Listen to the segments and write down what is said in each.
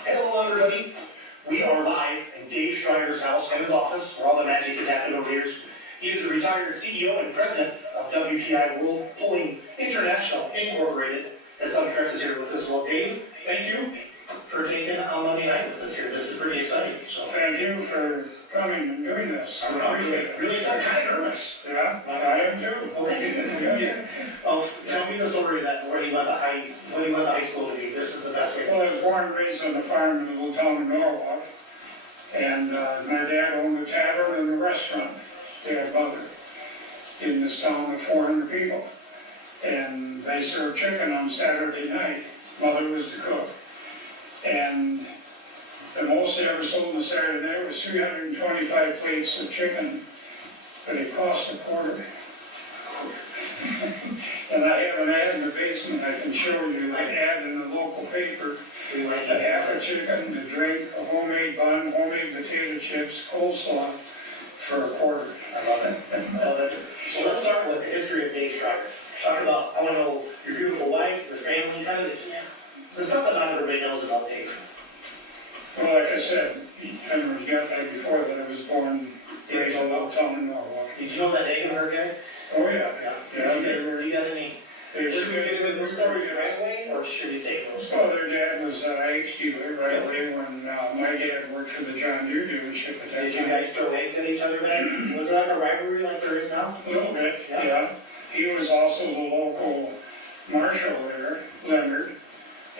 Hello, everybody. We are live in Dave Schreier's house and his office, where all the magic is happening over here. He is the retired CEO and president of WPI World Pulling International Incorporated. His son Chris is here with us. Well, Dave, thank you for taking on Monday night with us here. This is pretty exciting. So thank you for coming and doing this. I'm really excited. Kind of nervous. Yeah, I am too. Okay. Yeah. Oh, tell me the story that where you went to high school. This is the best way. Well, I was born and raised on a farm in a little town in Norwalk, and my dad owned a tavern and a restaurant. Dad, mother, in this town of 400 people, and they served chicken on Saturday night. Mother was the cook, and the most they ever sold on a Saturday night was 325 plates of chicken, but it cost a quarter. And I have an ad in the basement I can show you, like ad in the local paper. A half a chicken, a drink, a homemade bun, homemade potato chips, coleslaw for a quarter. I love it. I love it. So let's start with the history of Dave Schreier. Talk about, I want to know your beautiful wife, your family, kind of the stuff that not everybody knows about Dave. Well, like I said, I got that before that I was born in a little town in Norwalk. Did you know that Dave and her guy? Oh yeah. Do you got any? Should we get into those stories right away, or should we take those? Well, their dad was an egg dealer right away when my dad worked for the John Deere dealership at that time. Did you guys throw eggs at each other then? Was there like a rivalry like there is now? A little bit, yeah. He was also the local marshal there, Leonard.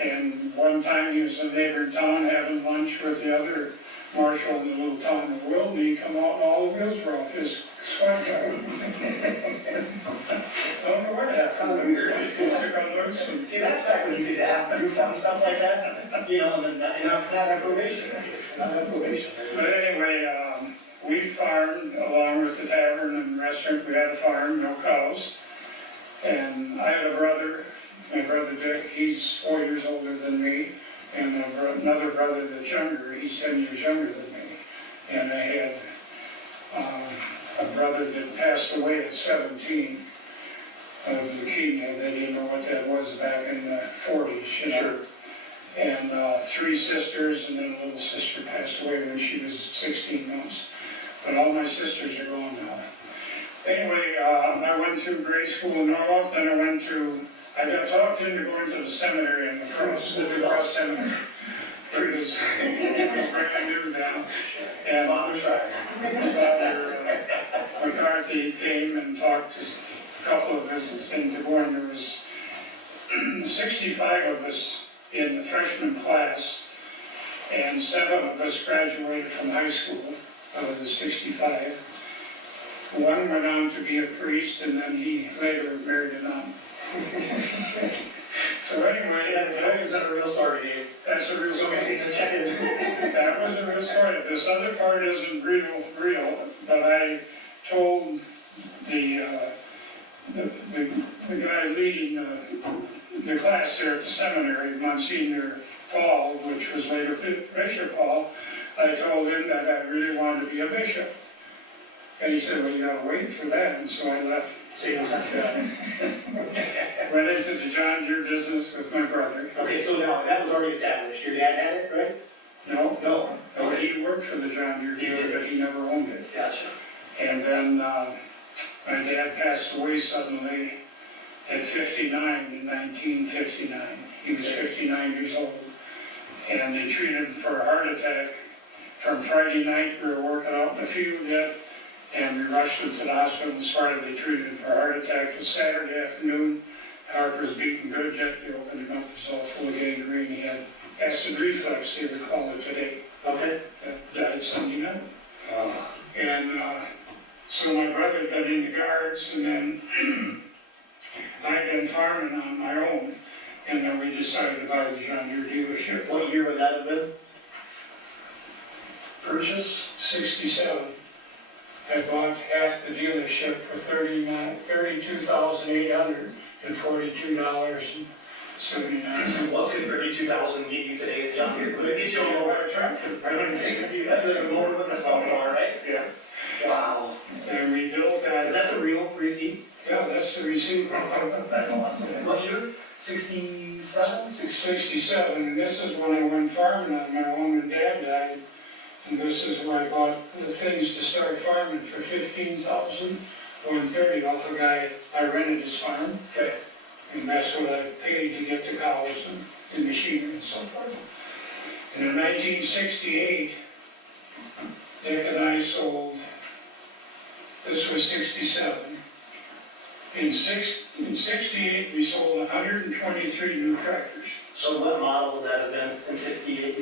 And one time he was in a neighboring town having lunch with the other marshal in the little town of Wilton. He come out and all the wheels were off his squad car. I don't know where that happened. Weird. Took a look. See, that's back when you could do fun stuff like that, you know, and not have probation. Not have probation. But anyway, we farmed along with the tavern and restaurant. We had a farm, no cows. And I had a brother, my brother Dick. He's 4 years older than me. And another brother that's younger. He's 10 years younger than me. And I had a brother that passed away at 17 of leukemia. They didn't know what that was back in the 40s, you know. Sure. And 3 sisters, and then a little sister passed away when she was 16 months. But all my sisters are gone now. Anyway, I went through grade school in Norwalk, then I got talked into going to the seminary in the Cross Seminary. It was brand new then. And Father McCarthy came and talked to a couple of us into going. There was 65 of us in the freshman class, and 7 of us graduated from high school out of the 65. One went on to be a priest, and then he later married a nun. So anyway, is that a real story, Dave? That's a real story. Okay, just check it. That was a real story. This other part isn't real, but I told the guy leading the class there at the seminary, Monsignor Paul, which was later Bishop Paul. I told him that I really wanted to be a bishop. And he said, well, you gotta wait for that. And so I left. Went into the John Deere business with my brother. Okay, so now that was already established. Your dad had it, right? No, he worked for the John Deere dealer, but he never owned it. Gotcha. And then my dad passed away suddenly at 59 in 1959. He was 59 years old. And they treated him for a heart attack. From Friday night, we were working out in the field yet, and we rushed him to the hospital and started. They treated him for a heart attack. It was Saturday afternoon. Heart was beating good yet. They opened him up. It was all full of gangrene. He had acid reflux, they would call it today. Okay. Died Sunday night. And so my brother had been in the guards, and then I had been farming on my own. And then we decided to buy the John Deere dealership. What year would that have been? Purchase? 67. I bought half the dealership for $32,842.79. What could $32,000 get you today at John Deere? Could it get you a lower tractor? I don't think that's like a mower with a saw car, right? Yeah. Wow. And we built that. Is that the real receipt? Yeah, that's the receipt. That's awesome. What year? 67? 67, and this is when I went farming on my own, and Dad died. And this is where I bought the things to start farming for $15,130 off a guy. I rented his farm. Okay. And that's what I paid to get the cows and machinery and so forth. And in 1968, Dick and I sold, this was 67. In 68, we sold 123 new tractors. So what model would that have been in 68?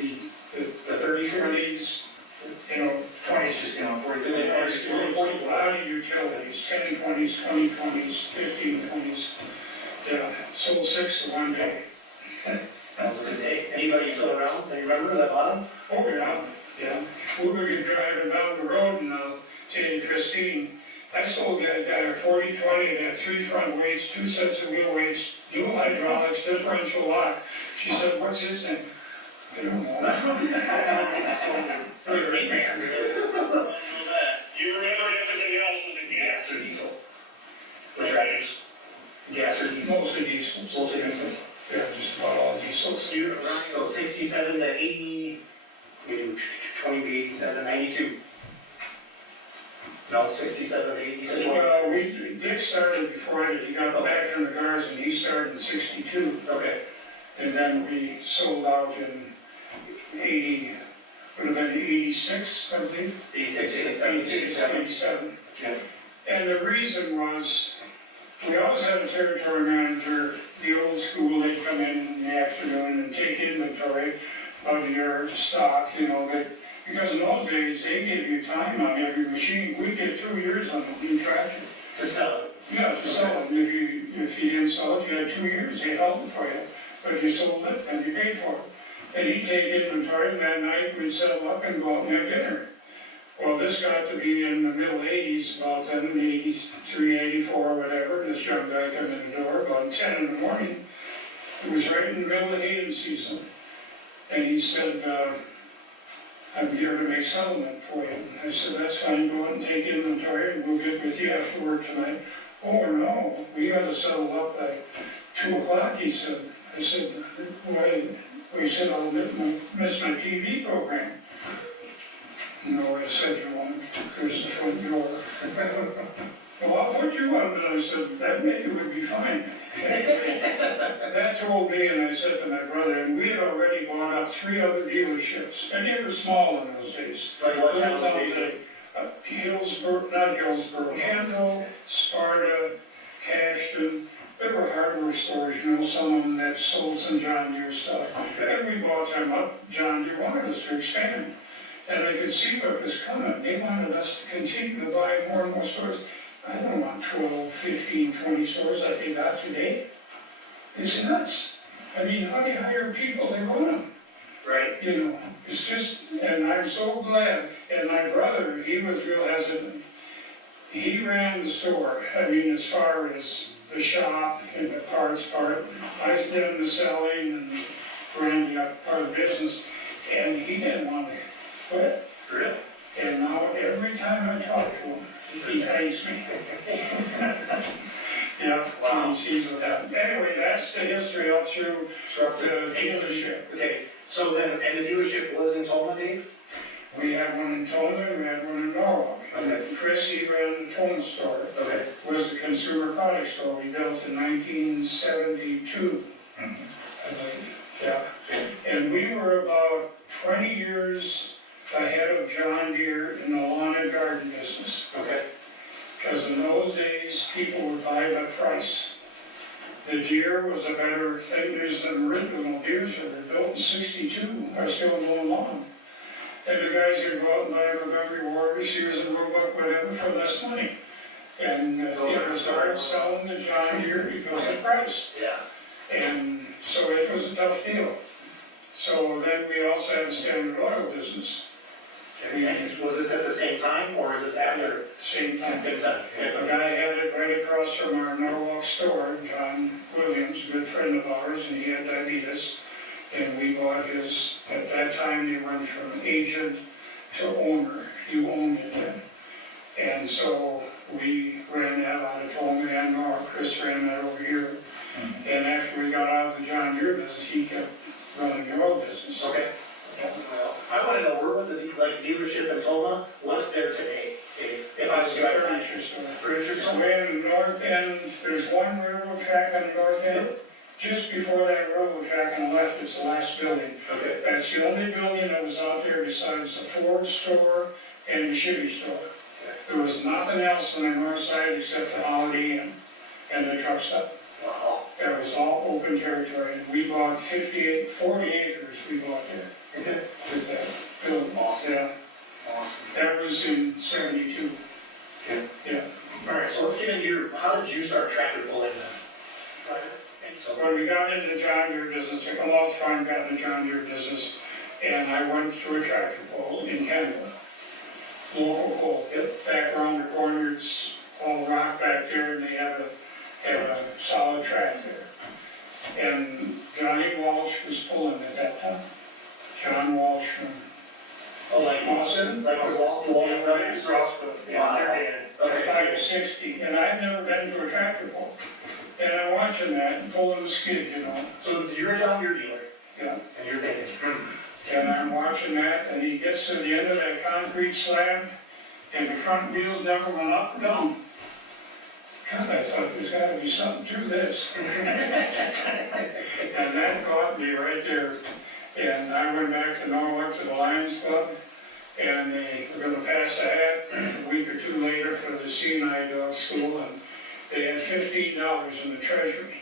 The 30s? 20s, 20s, Just, 40, a lot of utilities, 10 20s, 20 20s, 15 20s. Yeah, sold 6 to one day. That was a good day. Anybody still around? Do you remember that bottom? Oh, yeah. We were driving down the road and I'll tell you, Christine, I sold that guy a 40-20, it had 3 front weights, 2 sets of wheel weights, dual hydraulics, differential lock. She said, what's his name? I don't know. You're a great man. You remember everything else was a Gas or diesel? Which riders? Gas or diesel? Mostly diesels. Mostly diesel. Yeah, just about all diesels. So 67 to 80, maybe 20 to 87, 92. No, 67 to 80, so 20. Well, Dick started before I did. He got back from the cars and he started in 62. Okay. And then we sold out in 80, would have been 86, I believe. 86, 87, 87. Yeah. And the reason was, we always had a territory manager, the old school, they'd come in the afternoon and take inventory of your stock, because in those days, they gave you time on every machine. We get 2 years on a new tractor. To sell it. Yeah, to sell it. And if you didn't sell it, you had 2 years, they held it for you. But if you sold it, then you paid for it. And he'd take inventory, and that night we'd settle up and go out and have dinner. Well, this got to be in the middle 80s, about then, 83, 84, whatever. This young guy come in the door about 10 in the morning. It was right in the middle of haying season. And he said, I'm here to make settlement for you. I said, that's fine, go out and take inventory, and we'll get with you after work tonight. Oh, no, we got to settle up at 2 o'clock, he said. I said, why? He said, I'll miss my TV program. No, I said, you won't. There's the front door. Well, I'll put you on, and I said, that maybe would be fine. That told me, and I said to my brother, and we had already bought up 3 other dealerships, and they were small in those days. Like what towns did you Hillsborough, Kendall, Sparta, Cashton. There were hardware stores, some of them that sold some John Deere stuff. And we bought them up. John Deere wanted us to expand. And I could see what was coming. They wanted us to continue to buy more and more stores. I don't want 12, 15, 20 stores like they got today. It's nuts. I mean, how do you hire people? They want them. Right. It's just, and I'm so glad. And my brother, he was real hesitant. He ran the store. I mean, as far as the shop and the parts part. I did the selling and ran the part of the business. And he didn't want to quit. Really? And now every time I talk to him, he thanks me. Yeah, wow. He sees what happened. Anyway, that's the history up through the dealership. Okay, so then, and the dealership was in Tolman, Dave? We had one in Tolman, we had one in Norwalk. Okay. Chris, he ran the Tolman store. Okay. Was the consumer product store we built in 1972. I believe. Yeah. And we were about 20 years ahead of John Deere in the lawn and garden business. Okay. Because in those days, people would buy by price. The Deere was a better thing. There's the original Deeres that were built in 62 are still going on. And the guys would go out and buy them a reward, receivers and robot, whatever, for less money. And people started selling the John Deere because of price. Yeah. And so it was a tough deal. So then we also had the Standard Oil business. And was this at the same time, or is this after? Same time. Same time. The guy had it right across from our Norwalk store, John Williams, a good friend of ours, and he had diabetes. And we bought his, at that time, they went from agent to owner. You owned it then. And so we ran that out of Tolman and Norwalk. Chris ran that over here. And after we got out of the John Deere business, he kept running the oil business. Okay. way in the north end, there's one railroad track on the north end. Just before that railroad track on the left is the last building. Okay. That's the only building that was out there besides the Ford store and the Chevy store. There was nothing else on the north side except the Holiday Inn and the truck stop. Wow. That was all open territory, and we bought 40 acres we bought there. Okay. With that building. Awesome. Yeah, Awesome. that was in '72. Okay. Yeah. All right, so let's get into how did you start tractor pulling then? So, When we got into the John Deere business, took a long time, got in the John Deere business, and I went to a tractor pull in Kenmore. Local pull, back around the corner, it's all rock back there, and they have a solid track there. And Johnny Walsh was pulling at that time. John Walsh from oh, like Austin? Like the Walsh Brothers? Yeah, they're Okay. dead. They're 60, and I've never been to a tractor pull. And I'm watching that and pulling the skid, you know. So you're a John Deere dealer, Yeah. and you're thinking, And I'm watching that, and he gets to the end of that concrete slab, and the front wheels never went up or down. God, I thought there's gotta be something to this. And that caught me right there. And I went back to Norwalk to the Lions Club, and they were gonna pass the hat a week or two later for the CNI dog school, and they had $15 in the treasury.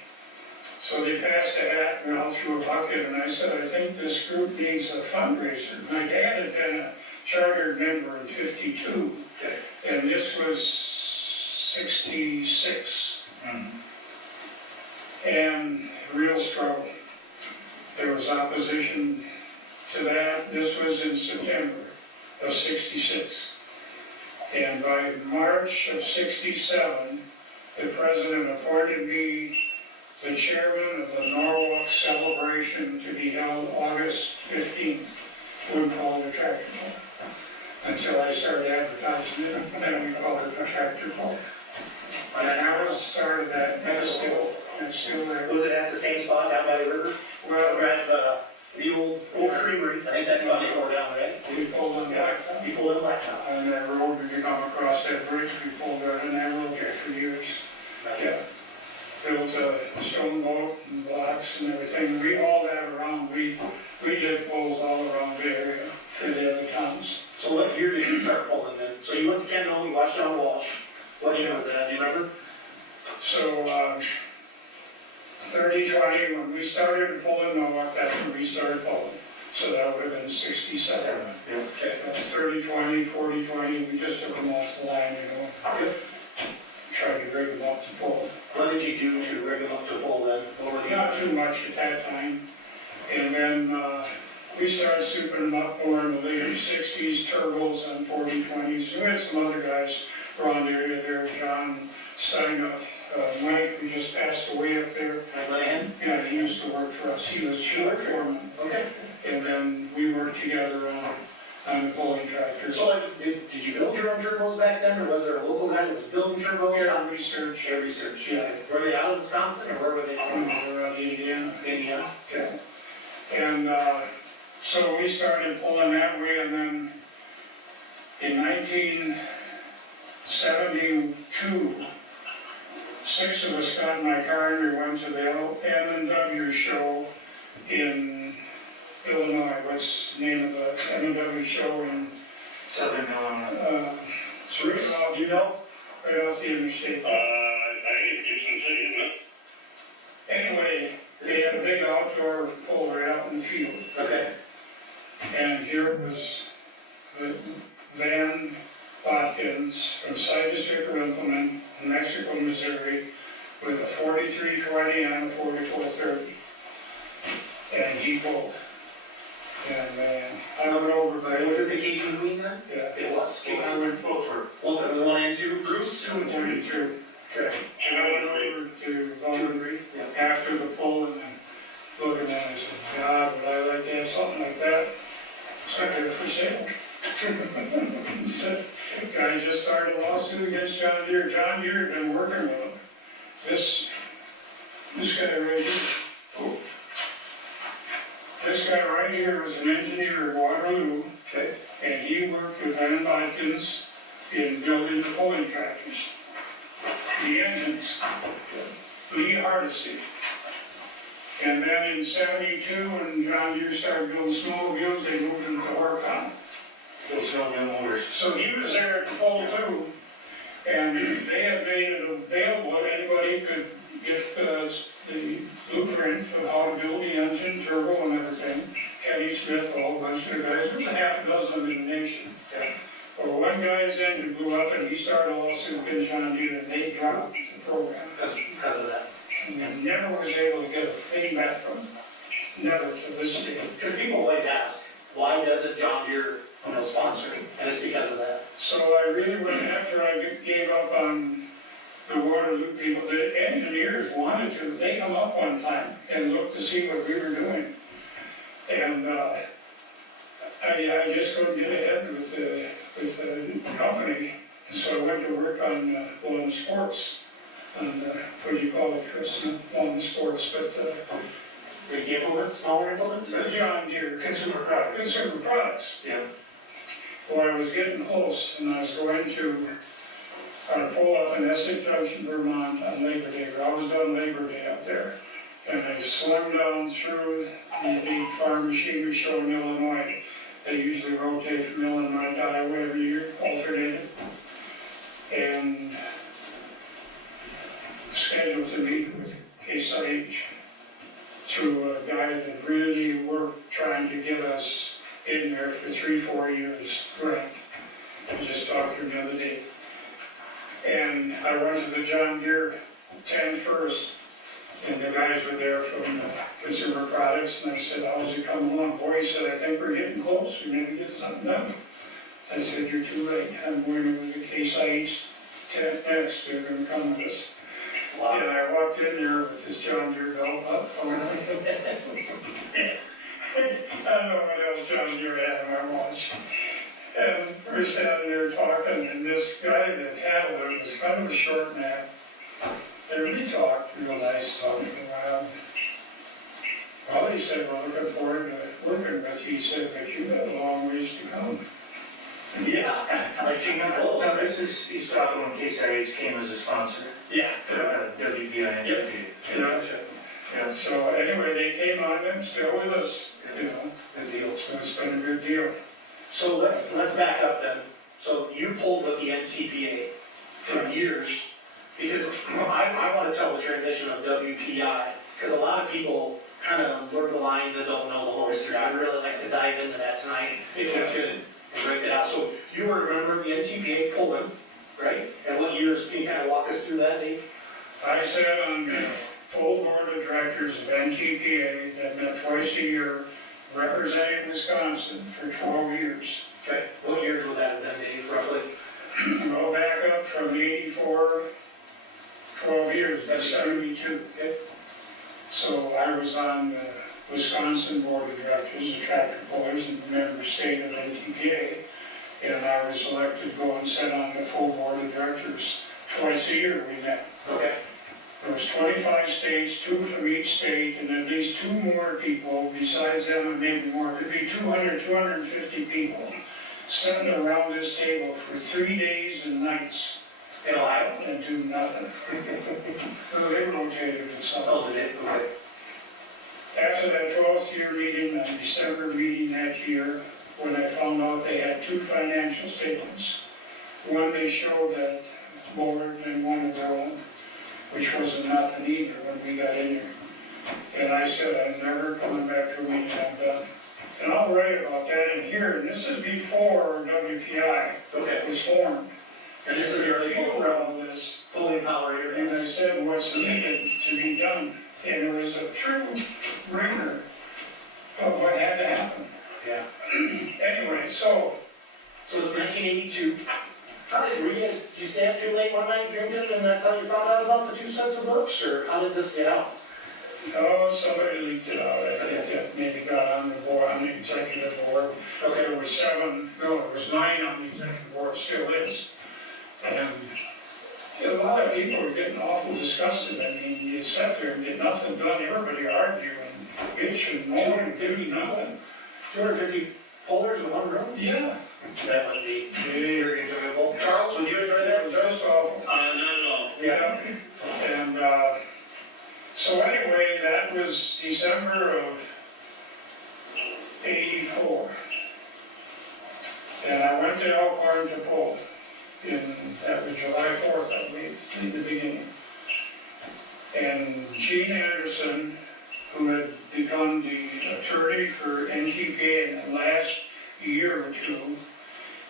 So they passed a hat and all through a bucket, and I said, I think this group needs a fundraiser. My dad had been a chartered member in '52, and this was '66. And real struggle. There was opposition to that. This was in September of '66. And by March of '67, the president appointed me the chairman of the Norwalk celebration to be held August 15th. Wouldn't call it a tractor pull until I started advertising it, and then we called it a tractor pull. And that was the start of that. It's still there. was it at the same spot down by the river? Well, Over at the old creamery, I think that's about it, tore down, right? we pulled on Blacktop. You pulled in Blacktop. On that road, when you come across that bridge, we pulled right on that road there for years. Yeah. Built a stone boat and blocks and everything. We hauled that around. We did pulls all around the area for the other towns. So what year did you start pulling then? So you went to Kendall, you watched John Walsh. What year was that, do you remember? So, 30-20, when we started pulling Norwalk, that's when we started pulling. So that would have been '67. Okay. 30-20, 40-20, we just took them off the line, you know. Tried to rig them up to pull. What did you do to rig them up to pull then? What were the- Not too much at that time. And then we started souping them up more in the later '60s, turbos and 40-20s. We had some other guys around the area there, John Steinoff, Mike, who just passed away up there. Like Lynn? Yeah, he used to work for us. He was shop foreman. Okay. And then we worked together on the pulling tractors. So like, did you build your own turbos back then, or was there a local guy that was building turbos? Yeah, research. Yeah, research. Yeah. Were they out of Wisconsin, or where were they from? We're out of Indiana. Indiana? Yeah. And so we started pulling that way, and then in 1972, 6 of us got in my car and we went to the M&W show in Illinois. What's the name of the M&W show in Southern Illinois. Spruce? Do you know? Right off the interstate. I think Houston City, isn't it? Anyway, they had a big outdoor pull right out in the field. Okay. And here it was the Van Watkins from Side District of Implement in Mexico, Missouri, with a 4320 and a 4430. And he pulled. And I went over by. Was it the Cajun Queen then? Yeah. It was. I went over. Both of them, 1 and 2, Bruce, 2 and 3. 22. Okay. And I went over to Voluntary after the pull and then looking at it, I said, God, would I like to have something like that? It's not there for sale. He said, guy just started a lawsuit against John Deere. John Deere had been working with him. This guy right here. This guy right here was an engineer at Waterloo. Okay. And he worked with Van Watkins in building the pulling tractors. the engines, Lee Hardesty. And then in '72, when John Deere started building snowmobiles, they moved him to Horcon. Those snowmobile motors. So he was there at the pole too, and they had made it available, anybody could get the blueprint of how to build the engine, turbo and everything. Kenny Smith, a whole bunch of guys, there's a half dozen in the nation. Well, one guy's engine blew up and he started a lawsuit against John Deere and they dropped the program. Because of that. And never was able to get a thing back from them. Never to this day. Because people always ask, why doesn't John Deere, sponsor? And it's because of that. So I really went, after I gave up on the Waterloo people, the engineers wanted to, they come up one time and look to see what we were doing. And I just couldn't get ahead with the company. And so I went to work on Walden Sports, on what do you call it, Chris? Walden Sports, but Big implements, smaller implements? John Deere. Consumer products. Consumer products. Yeah. Well, I was getting close, and I was going to pull up in Essex Junction, Vermont on Labor Day. We always done Labor Day up there. And I swung down through the big farm machinery show in Illinois. They usually rotate from Illinois to Iowa every year, alternated. And scheduled to meet with Case IH through a guy that really worked trying to get us in there for 3-4 years, grant. I just talked to him the other day. And I went to the John Deere tent first, and the guys were there from Consumer Products, and I said, how's it coming along? Boy, he said, I think we're getting close, we need to get something done. I said, you're too late, I'm going to the Case IH tent next, they're going to come with us. Wow. And I walked in there with this John Deere belt up. I don't know what else John Deere had on my watch. And we're standing there talking, and this guy that handled it was kind of a short man. And we talked real nice, talking around. Well, he said, we're looking forward to working with you. He said, but you have a long ways to come. Yeah. Like, now this is, he's talking when Case IH came as a sponsor. Yeah. WPI and Yep. WPI. Yeah. So anyway, they came on and still with us, Good deal. So it's been a good deal. So let's back up then. So you pulled with the NTPA for years, because I want to tell the transition of WPI, because a lot of people kind of blur the lines and don't know the whole history. I'd really like to dive into that tonight, if we could, and break it out. So you were a member of the NTPA Poland, right? And what years, can you kind of walk us through that, Dave? I sat on the full board of directors of NTPA that met twice a year, representing Wisconsin for 12 years. Okay. What years was that then, Dave, roughly? Go back up from 84, 12 years, that's 72. Okay. So I was on the Wisconsin Board of Directors, the tractor pullers, and the member state of NTPA. And I was elected to go and sit on the full board of directors. Twice a year we met. Okay. There was 25 states, 2 from each state, and at least 2 more people besides them, and maybe more. It could be 200, 250 people sitting around this table for 3 days and nights. In Ohio? And do nothing. So they rotated and stuff. Oh, did it? Okay. After that 12th year meeting, and December meeting that year, when I found out they had 2 financial statements. One they showed that board and one of their own, which wasn't nothing either when we got in there. And I said, I'm never coming back to a meeting, I'm done. And I'll write about that in here, and this is before WPI was formed. And this is your before all this. fully empowered And area. I said, what's needed to be done? And it was a true bringer of what had to happen. Yeah. Anyway, so So it's 1982. Were you guys, did you stay up too late one night drinking and that's how you found out about the 2 sets of books, or how did this get out? somebody leaked it out. I think that maybe got on the board, on the executive board. Okay, there was 7, no, there was 9 on the executive board, still is. And a lot of people were getting awful disgusted. I mean, you sat there and get nothing done, everybody arguing, bitch and moan and do nothing. 250 pullers in one room? Yeah. That would be very enjoyable. Charles, would you enjoy that? Just awful. Not at all. Yeah. was December of '84. And I went to Elkhorn to pull, that was July 4th, I believe, in the beginning. And Gene Anderson, who had become the attorney for NTPA in the last year or two,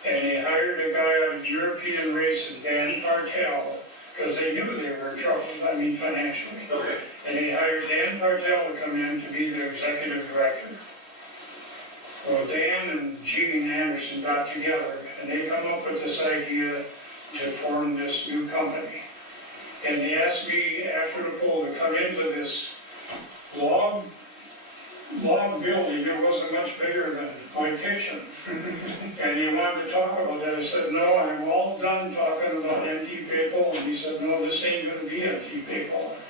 and he hired a guy out of European races, Dan Partel, because they knew they were in trouble, financially. Okay. And he hired Dan Partel to come in to be their executive director. Well, Dan and Gene Anderson got together, and they come up with this idea to form this new company. And they asked me after the poll to come into this log building. It wasn't much bigger than my kitchen. And he wanted to talk about that. I said, no, I'm all done talking about NTPA polling. He said, no, this ain't gonna be NTPA polling.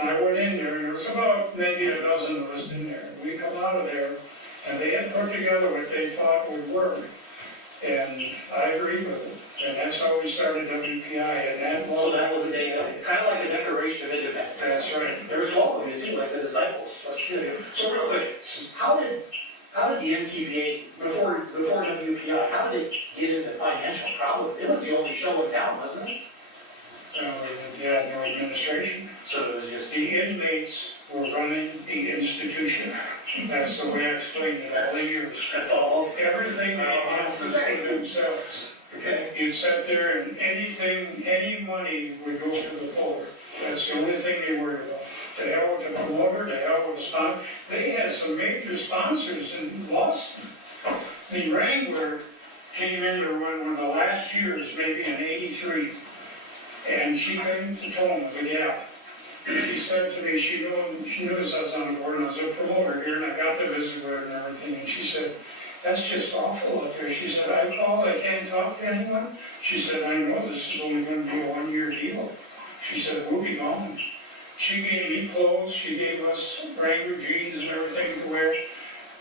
And I went in there, and there was about maybe a dozen of us in there. We come out of there, and they had put together what they thought would work. And I agreed with it. And that's how we started WPI. And that So that was the day, kind of like the Declaration of Independence. That's right. There were 12 of you too, like the disciples. So real quick, how did the NTPA, before WPI, how did it get into financial problems? It was the only show in town, wasn't it? Yeah, no administration. So it was just, The inmates were running the institution. That's the way I explained it all the years. that's all. Everything they had was for themselves. Okay. You'd sit there and any money would go to the poor. That's the only thing they worried about. To hell with the promoter, to hell with the sponsor. They had some major sponsors in Boston. The Wrangler came into one of the last years, maybe in '83, and she came to Toma, the gal. She said to me, she knew as I was on board and I was a promoter here, and I got to visit her and everything, and she said, that's just awful up there. She said, I called, I can't talk to anyone. She said, I know this is only going to be a one-year deal. She said, we'll be gone. She gave me clothes, she gave us Wrangler jeans and everything to wear.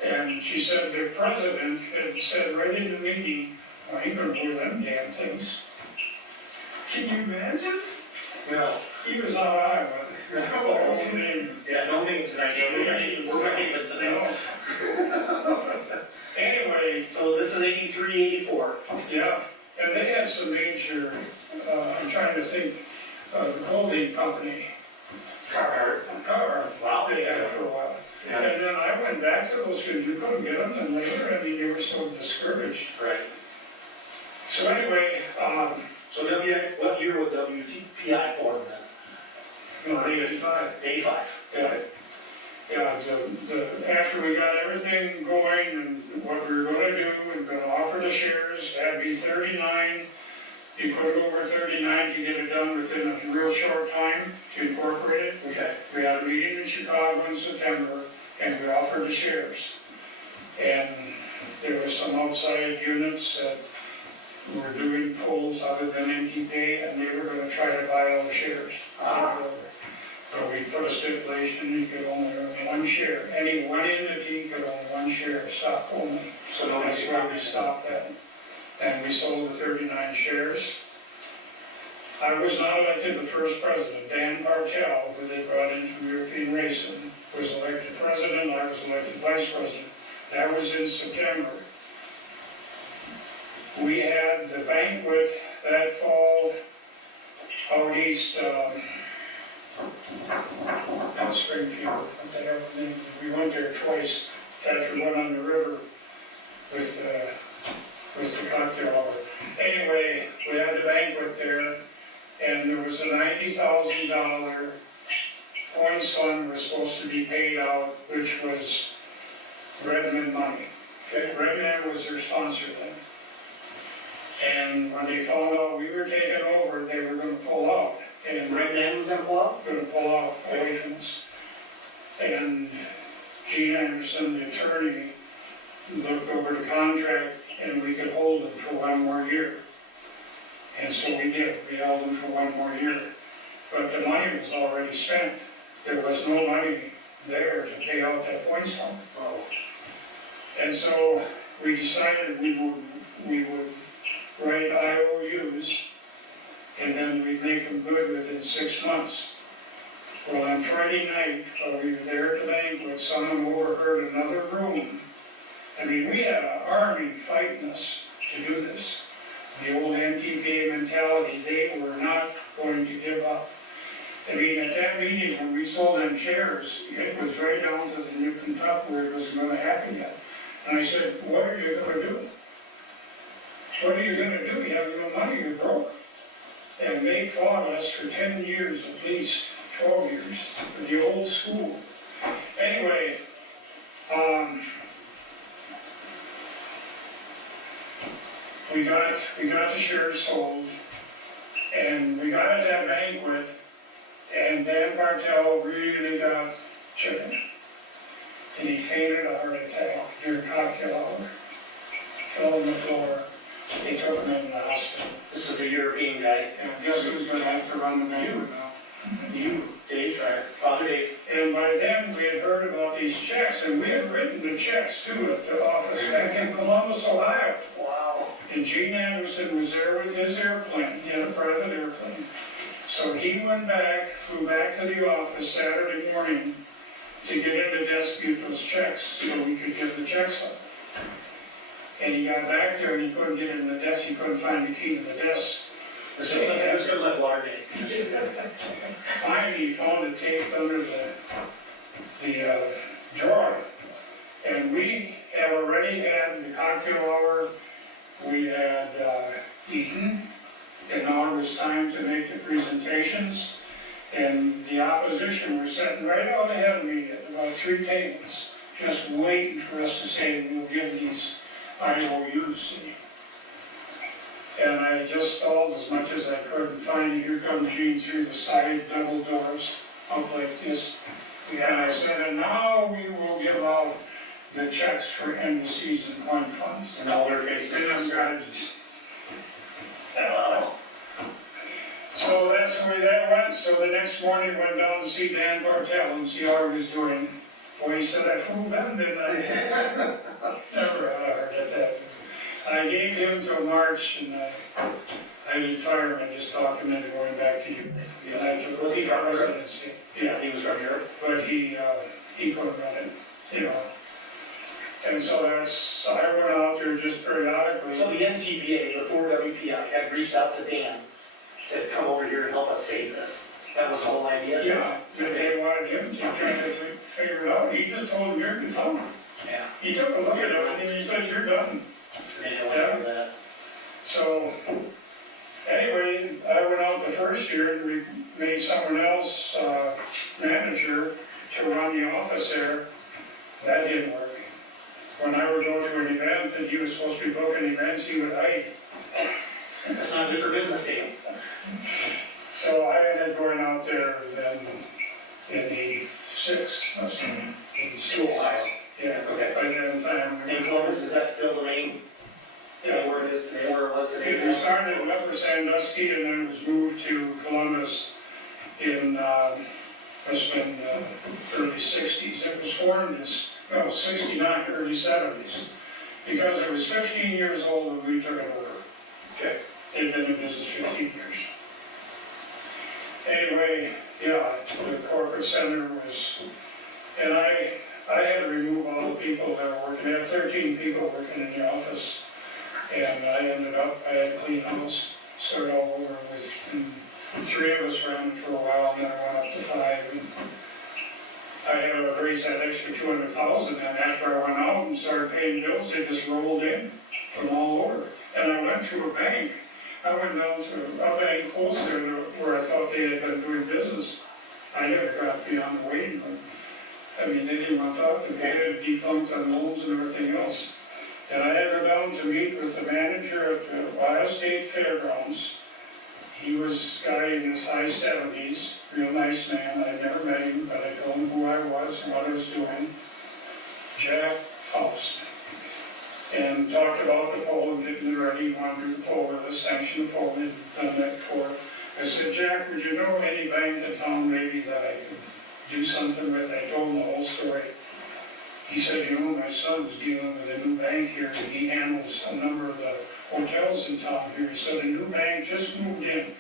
And she said the president had said right in the meeting, I ain't gonna wear them damn things. Can you imagine? No. He was out of Iowa. Yeah, no names tonight. We're not giving us the names. Anyway, So this is 83, 84. yeah, and they had some major, I'm trying to think, the clothing company, Carhartt. Wow. They had it for a while. Yeah. And then I went back to those because you couldn't get them, and later, they were so discouraged. Right. So anyway, So what year was WPI formed then? 85. 85. Yeah, after we got everything going and what we were gonna do, we were gonna offer the shares, that'd be 39. You put it over 39 to get it done within a real short time to incorporate it. Okay. We had a meeting in Chicago in September, and we offered the shares. And there were some outside units that were doing polls other than NTPA, and they were gonna try to buy all the shares. So we put a stipulation, you could only own one share. Any one entity could own one share of stock only. So That's why we stopped that. And we sold the 39 shares. I was not elected the first president. Dan Partel, who they brought in from European racing, was elected president. I was elected vice president. That was in September. We had the banquet that fall out east, in Springfield. What the hell was the name? We went there twice after one on the river with the cocktail hour. Anyway, we had the banquet there, and there was a $90,000 points fund was supposed to be paid out, which was Redmond money. Okay, Redmond was their sponsor thing. And when they found out we were taking over, they were going to pull out. And Redmond was gonna pull out? Going to pull out away from us. And Gene Anderson, the attorney, looked over the contract, and we could hold them for one more year. And so we did. We held them for one more year. But the money was already spent. There was no money there to pay out that points fund. Oh. And so we decided we would write IOUs, and then we'd make them good within 6 months. Well, on Friday night, while we were there at the banquet, some of them overheard another room. I mean, we had an army fighting us to do this. The old MTPA mentality, they were not going to give up. I mean, at that meeting, when we sold them chairs, it was right down to the nip and tuck where it wasn't gonna happen yet. And I said, what are you gonna do? What are you gonna do? You have no money, you're broke. And they fought us for 10 years at least, 12 years, for the old school. Anyway, we got the shares sold, and we got at that banquet, and Dan Bartel really got chicken. And he fainted a heart attack during cocktail hour, fell on the floor. They took him in the hospital. This is a European guy. And guess who's gonna have to run the banquet now? You, Dave Schreier, Father Dave. And by then, we had heard about these checks, and we had written the checks too at the office back in Columbus, Ohio. Wow. And Gene Anderson was there with his airplane, he had a private airplane. So he went back, flew back to the office Saturday morning to get in to dispute those checks so we could get the checks up. And he got back there and he couldn't get in the desk, he couldn't find the key to the desk. This goes like Watergate. Finally, he found it taped under the drawer. And we had already had the cocktail hour, we had eaten, and now it was time to make the presentations. And the opposition were sitting right out ahead of me at about 3 tables, just waiting for us to say we'll give these IOUs. And I just stalled as much as I could, and finally here comes Gene through the side double doors, up like this. And I said, and now we will give out the checks for end of season fund funds. And all their faces. And I'm gonna So that's the way that went. So the next morning, went down to see Dan Bartel and see how he was doing. Boy, he said, I fooled them, didn't I? Never heard at that. I gave him till March, and I retired, and I just talked him into going back to you. Was he from Europe? Residency. Yeah, he was from Europe. But he couldn't run it, you know. And so I went out there just periodically. So the NTPA, before WPI, had reached out to Dan, said, come over here and help us save this. That was the whole idea? Yeah, but they wanted him to try to figure it out. He just told him, you're done. Yeah. He took a look at it and he said, you're done. They didn't want that. So, anyway, I went out the first year and we made someone else manager to run the office there. That didn't work. When I would go to an event and he was supposed to be booking events, he would hide. That's not good for business, Dave. So I ended up going out there then in '86, must have been. To Ohio. Yeah, Okay. by then time. And Columbus, is that still the main, Yeah. where it is today, where it was today? It was started in Upper Sandusky and then it was moved to Columbus in, must have been early 60s. It was formed as, 69, early 70s. Because it was 15 years old when we took it over. Okay. They've been in business 15 years. Anyway, yeah, the corporate center was, and I had to remove all the people that were working. I had 13 people working in the office. And I ended up, I had to clean house, start all over with, and 3 of us ran for a while, and then I went up to 5. And I had to raise that extra $200,000, and after I went out and started paying bills, they just rolled in from all over. And I went to a bank. I went down to a bank close there where I thought they had been doing business. I never got beyond the waiting room. I mean, they didn't want to talk to me. They had defunct on loans and everything else. And I had to go down to meet with the manager at the Ohio State Fairgrounds. He was a guy in his high 70s, real nice man. I'd never met him, but I told him who I was and what I was doing. Jack Faust. And talked about the poll and getting it ready. He wanted to do the poll with us, sanction the poll, and he'd done that before. I said, Jack, would you know any bank in town maybe that I could do something with? I told him the whole story. He said, you know, my son was dealing with a new bank here, and he handles a number of the hotels in town here. He said, a new bank just moved in.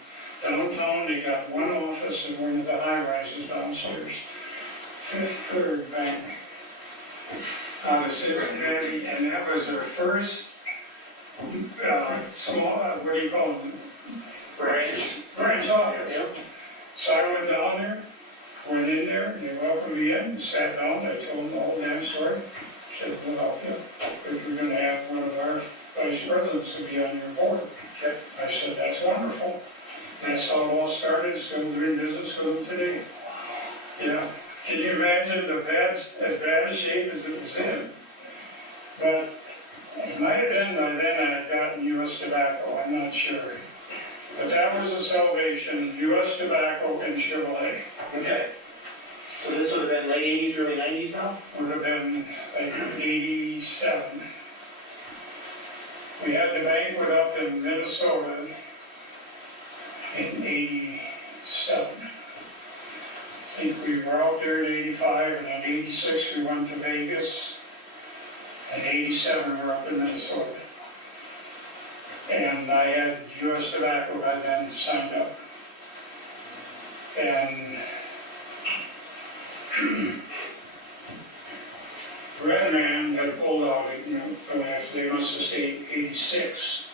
Downtown, they got one office in one of the high rises downstairs. Fifth Third Bank. Out of Cincinnati, and that was their first, small, what do you call them? Branch office. Yep. So I went down there, went in there, and they welcomed me in, sat down, I told them the whole damn story. Said, well, if you're gonna have one of our vice presidents to be on your board. Okay. I said, that's wonderful. And that's how it all started, still doing business with them today. Yeah, can you imagine as bad a shape as it was in? But it might have been by then I had gotten U.S. Tobacco, I'm not sure. But that was a salvation, U.S. Tobacco and Chevrolet. Okay. So this would have been late eighties, early nineties now? Would have been like 87. We had the banquet up in Minnesota in 87. I think we were out there in 85, and in 86 we went to Vegas, and 87 we're up in Minnesota. And I had U.S. Tobacco by then signed up. And Redman had pulled out, they must have stayed 86.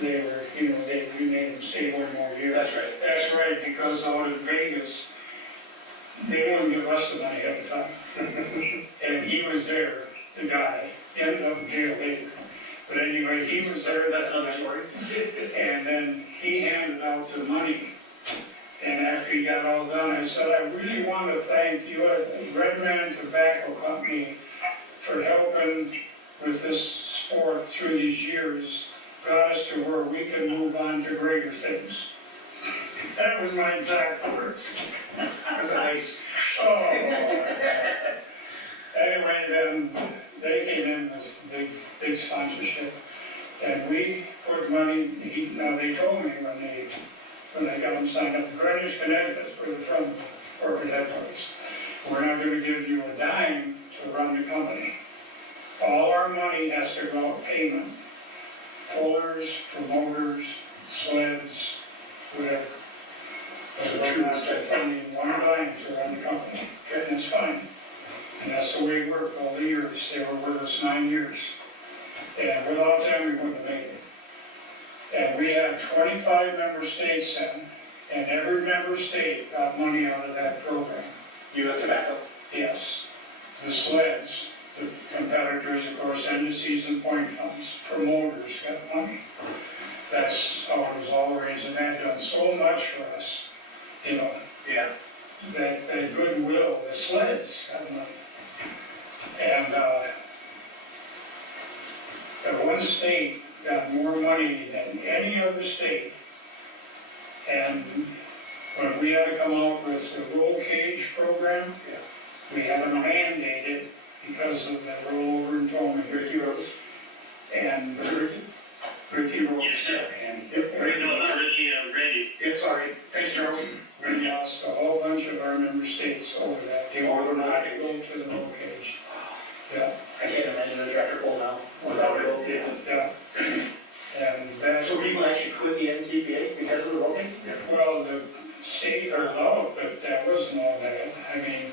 They were, they made them stay one more year. That's right. That's right, because out in Vegas, they wouldn't give us the money at the time. And he was there, the guy, ended up in jail later. But anyway, he was there, That's another story. and then he handed out the money. And after he got all done, I said, I really want to thank you, Redman Tobacco Company, for helping with this sport through these years, got us to where we can move on to greater things. That was my exact words. That's a nice. Oh. Anyway, then they came in with big sponsorship, and we put money. Now they told me when they got them signed up in Greenwich, Connecticut, for the front corporate headquarters, we're not going to give you a dime to run the company. All our money has to go out payment. Pullers, promoters, sleds, whatever. But we're not spending one dime to run the company, and it's fine. And that's the way it worked all the years. They were with us 9 years. And without them, we wouldn't have made it. And we had 25 member states then, and every member state got money out of that program. U.S. Tobacco. Yes. The sleds, the competitors, of course, and the season point funds, promoters got money. That's how it was all arranged, and that done so much for us, Yeah. that goodwill, the sleds got money. And the one state got more money than any other state. And when we had to come out with the roll cage program, we had to mandate it because of the rollover in Tolman, Ricky Rose. And Ricky Rose. Yes, sir. And Right, no, not Ricky, Randy. Yeah, sorry. Thanks, Charles. we lost a whole bunch of our member states over that. They Over were the roll not cage. go to the roll cage. Yeah, I can't imagine a director pull now without a roll cage. yeah. And that's, So people actually quit the NTPA because of the roll cage? well, the state allowed, but that wasn't all that. I mean,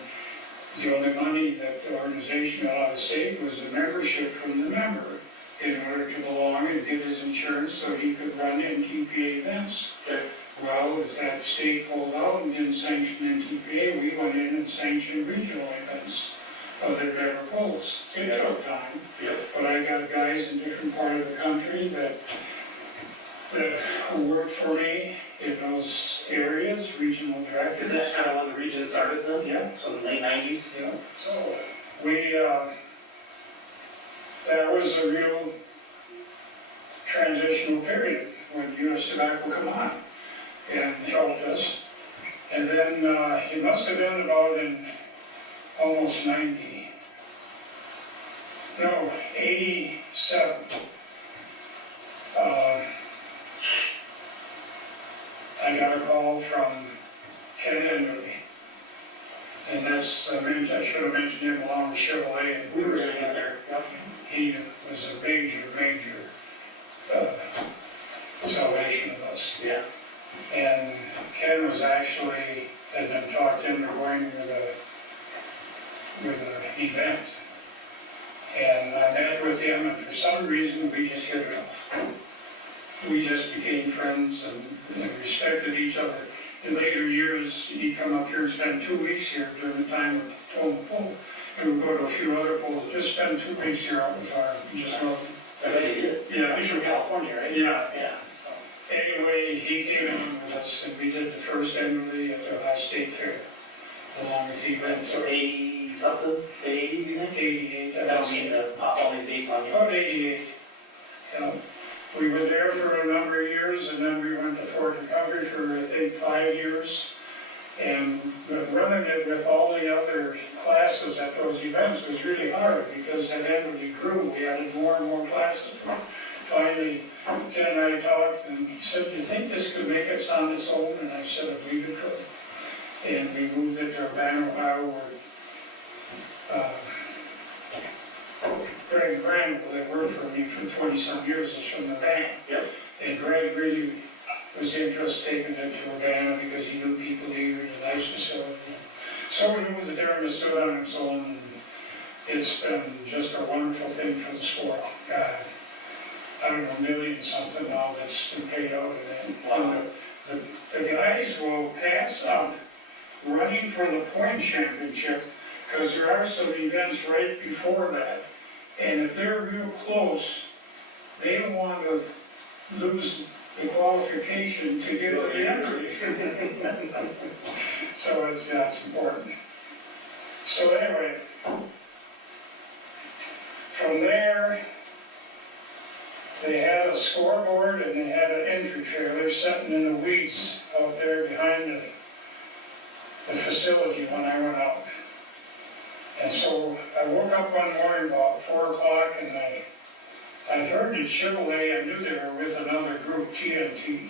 the only money that the organization got out of the state was the membership from the member in order to belong and get his insurance so he could run NTPA events. Okay. Well, as that state pulled out and didn't sanction NTPA, we went in and sanctioned regional events of their better polls. It took time, Yep. but I got guys in different parts of the country that worked for me in those areas, regional directors. Is that kind of when the region started then? Yeah. So in the late 90s? Yeah, so we, that was a real transitional period when U.S. Tobacco come on and helped us. And then it must have been about in almost 87. I got a call from Ken Henry. And that's, I should have mentioned him along with Chevrolet. And We were sitting in there. Yep. he was a major salvation of us. Yeah. And reason, we just hit it off. We just became friends and respected each other. In later years, he'd come up here and spend 2 weeks here during the time of towing the pole. And we'd go to a few other poles, just spend 2 weeks here on the farm, just north. I bet you did. Yeah. You're from California, right? Yeah. Yeah. Anyway, he came in with us and we did the first annually at the Ohio State Fair, along with he went. So 80 something, 80, you think? 88. I don't mean to pop all these dates on you. About 88. Yeah. We were there for a number of years, and then we went to Fort Recovery for, I think, 5 years. And running it with all the other classes at those events was really hard, because it annually grew. We added more and more classes. Finally, Ken and I talked, and he said, "Do you think this could make us on its own?" And I said, "I believe it could." And we moved it to Urbana, Ohio, where Greg Grant, that worked for me for 20-some years, is from the band. Yep. And Greg really was interested in taking it to Urbana because he knew people here, and a nice facility. So we moved it there and it stood on its own. And it's been just a wonderful thing for the sport. God, I don't know, million something now that's been paid out of it. Wow. The guys will pass up running for the point championship, because there are some events right before that. And if they're real close, they don't want to lose the qualification to get the entry. So it's important. So anyway, from there, they had a scoreboard and they had an entry trailer sitting in the weeds out there behind the facility when I went out. And so I woke up one morning about 4 o'clock, and I heard that Chevrolet, I knew they were with another group, TNT.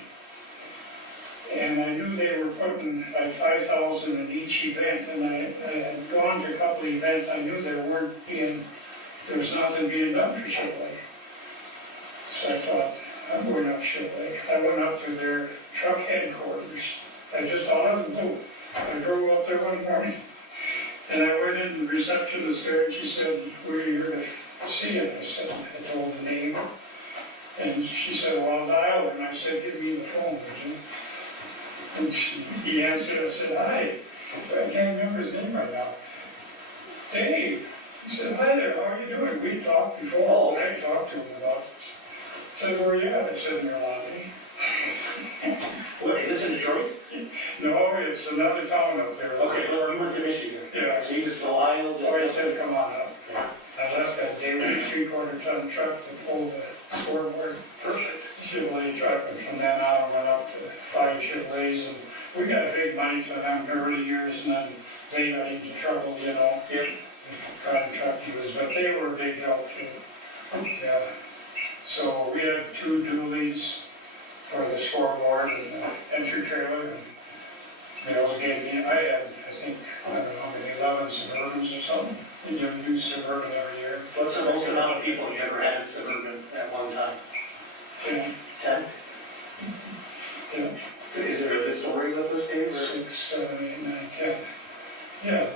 And I knew they were putting like 5,000 in each event, and I had gone to a couple of events. I knew there was nothing being done for Chevrolet. So I thought, I'm going up Chevrolet. I went up to their truck headquarters. I just thought I would go. I drove up there one morning, and I went in, the receptionist there, and she said, "We're here to see you." I said, I told the name, and she said, "Well, I'll dial her." And I said, "Give me the phone, would you?" And he answered. I said, "Hi." I can't remember his name right now. "Dave." He said, "Hi there, how are you doing?" We talked before, and I talked to him about this. I said, "Where are you at?" I said, "In your lobby." What, is this in Detroit? No, it's another town up there. Okay, well, you went to Michigan. Yeah. So you just Ohio? So he said, "Come on up." I left that day with a 3/4-ton truck to pull the scoreboard. Perfect. Chevrolet truck, and from then on I went up to 5 Chevrolets, and we got a big money for them early years, and then they got into trouble, you know. Yep. Kind of truck he was, but they were a big help too. Yeah. So we had 2 dualies for the scoreboard and the entry trailer, and they always gave me, I had, I think, I don't know how many, 11 Suburbans or something. And you new Suburban every year. What's the most amount of people you ever had in Suburban at one time? 10. 10? Yeah. Is there a good story with this, Dave? 6, 7, 8, 9, 10. Yeah,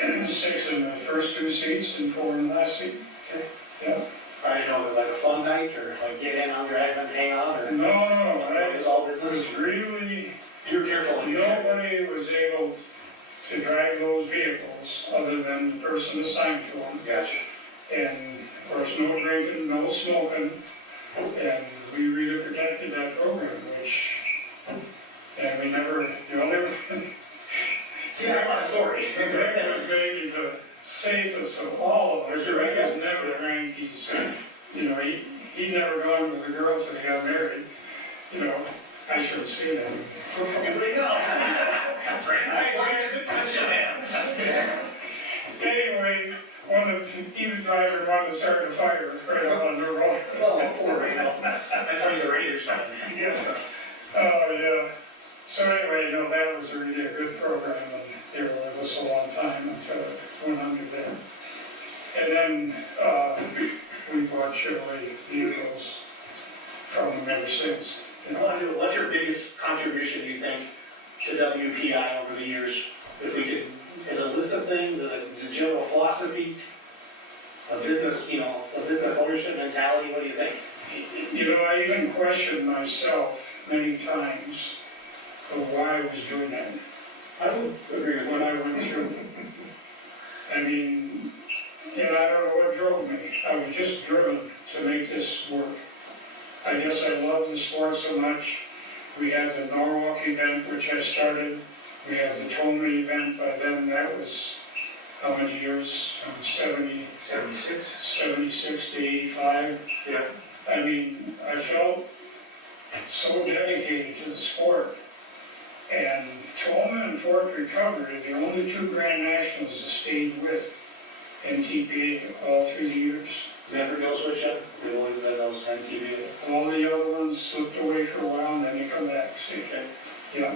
there's 6 in the first 2 seats and 4 in the last seat. Okay. Yeah. I didn't know if it was like a fun night, or like get in on your advent, hang on, or? No, It was all it business? was really, You were careful when you shared. nobody was able to drive those vehicles other than the person assigned to them. Gotcha. And of course, no drinking, no smoking, and we really protected that program, and we never, the only, See, I want a story. Greg was maybe the safest of all of us. Greg has never drank, he'd never gone with a girl till he got married, I shouldn't say that. Anyway, he was driving around to start a fire right up on the road. Well, poor, that's why he's a Raiders fan. Yeah. Oh, yeah. So anyway, that was really a good program, and they were with us a long time until it went under there. And then, we bought Chevrolet vehicles from them ever since. What's your biggest contribution, you think, to WPI over the years? If we could, as a list of things, as a general philosophy, a business owner what do you think? You know, I even questioned myself many times of why I was doing that. I would agree with What I went through. I mean, you know, I don't know what drove me. I was just driven to make this work. I guess I love the sport so much. We had the Norwalk event, which I started. We had the Tolman event. By then, that was how many years? From 76 to 85. Yeah. I mean, I felt so dedicated to the sport. And Tolman and Fort Recovery are the only two Grand Nationals that stayed with NTPA all through the years. Never go switch up, we always had those MTV. All the other ones slipped away for a while and then they come back, see? Okay. Yeah,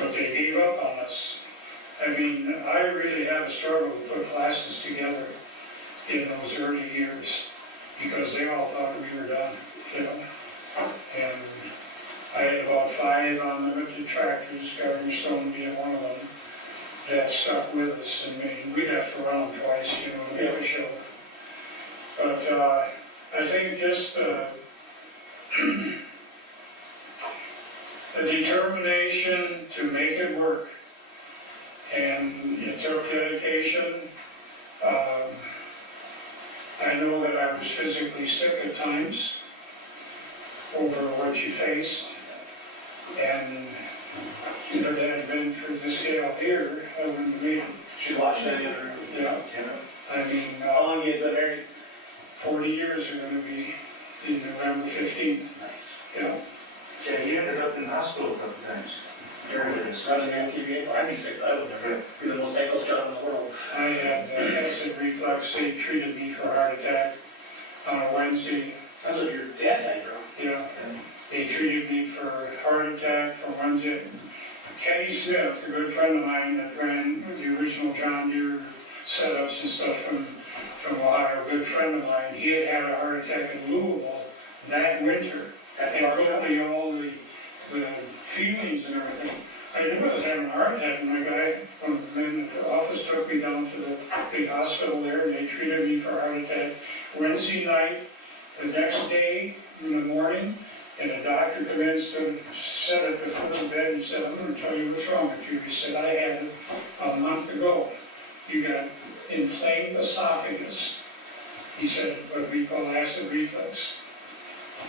but they gave up on us. I mean, I really had a struggle to put classes together in those early years because they all thought we were done, you know? And I had about 5 unlimited tractors, Governor Stone being one of them, that stuck with us. I mean, we'd have to run them twice, you know, to make a show. But I think just the determination to make it work, and it took dedication. I know that I was physically sick at times over what you faced, and if it had been for this gal here, I wouldn't have made it. She watched that interview. Yeah. I mean, How long you guys been married? 40 years are going to be in November 15th. Yeah. Yeah, he ended up in the hospital a couple times. Running MTV, I'd be sick, I would never, be the most ankle shot in the world. I had acid reflux. They treated me for a heart attack on a Wednesday. That's what your dad died from. Yeah. They treated me for a heart attack for Wednesday. Kenny Smith, a good friend of mine that ran the original John Deere setups and stuff from Ohio, a good friend of mine, he had a heart attack in Louisville that winter. And brought me all the feelings and everything. I knew I was having a heart attack, and my guy from the men at the office took me down to the big hospital there, and they treated me for a heart attack. Wednesday night, the next day in the morning, and the doctor came in, sat at the foot of the bed and said, "I'm going to tell you what's wrong with you." He said, "I had it a month ago. You got inflamed esophagus." He said, "What we call acid reflux."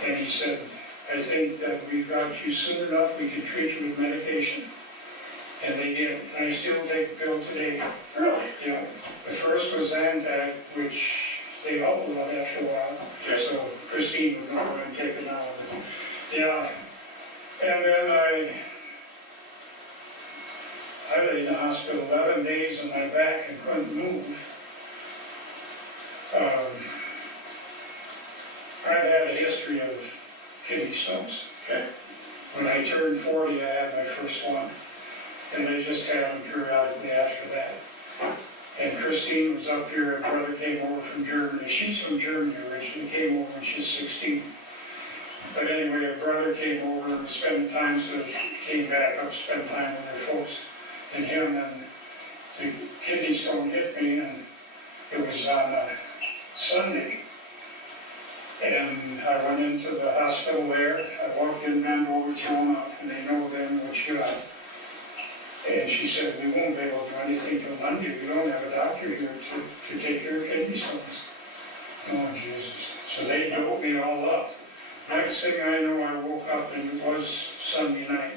And he said, "I think that we've got you soon enough, we can treat you with medication." And they did. And I still take the pill today. Really? Yeah. The first was Zantac, which they outlawed after a while. Okay. So Christine was not going to take it out. Yeah. And then I lay in the hospital 11 days on my back and couldn't move. I've had a history of kidney stones. Okay. When I turned 40, I had my first one, and I just had them periodically after that. And Christine was up here, her brother came over from Germany. She's from Germany originally, came over when she was 16. But anyway, her brother came over and spent time, so she came back up, spent time with her folks and him, and the kidney stone hit me, and it was on a Sunday. And I went into the hospital there. I walked in, ran over to them, and they know then what you got. And she said, "We won't be able to do anything till Monday. We don't have a doctor here to take care of kidney stones." Oh, Jesus. So they doped me all up. Next thing I know, I woke up and it was Sunday night.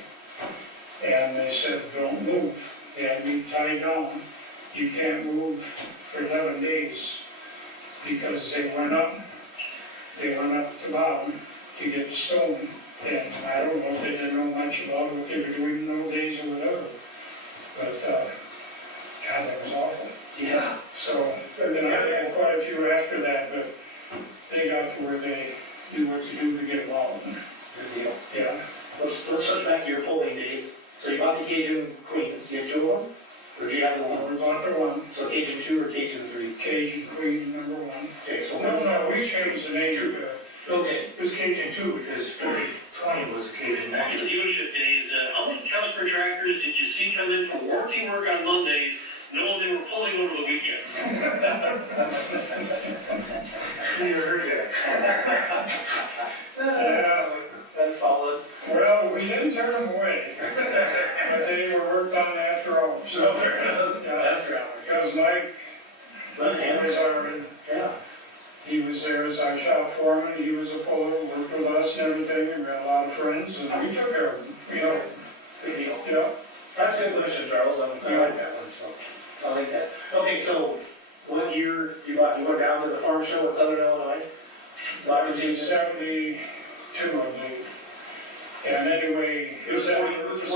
And they said, "Don't move." They had me tied down. You can't move for 11 days because they went up the bottom to get the stone. And I don't know if they didn't know much about what they were doing in those days or whatever. But, God, that was awful. Yeah. So, and then I had quite a few after that, but they got to where they knew what to do to get them out. Good deal. Yeah. Let's switch back to your polling days. So you bought the Cajun Queens, you had 2 of them? Or did you have the one? We bought the one, So Cajun 2 or Cajun 3? Cajun Queen #1. Okay, so. No, we changed the name to Okay. It was Cajun too, because 4020 was Cajun On your 90. dealership days, how many customer tractors did you see come in for warranty work on Mondays, knowing they were pulling over the weekend? never heard that. Yeah, That's solid. well, we didn't turn them away, but they were worked on after hours. No, fair enough. Yeah, because Mike was our, Yeah. he was there as our shop foreman, he was a puller, worked with us and everything, and we had a lot of friends, and we took care of him, you know. Good deal. Yeah, That's good mission, Charles. I like that one, so. I like that. Okay, so what year you went down to the farm show in Southern Illinois? that was in 72, I believe. And anyway, It was 40,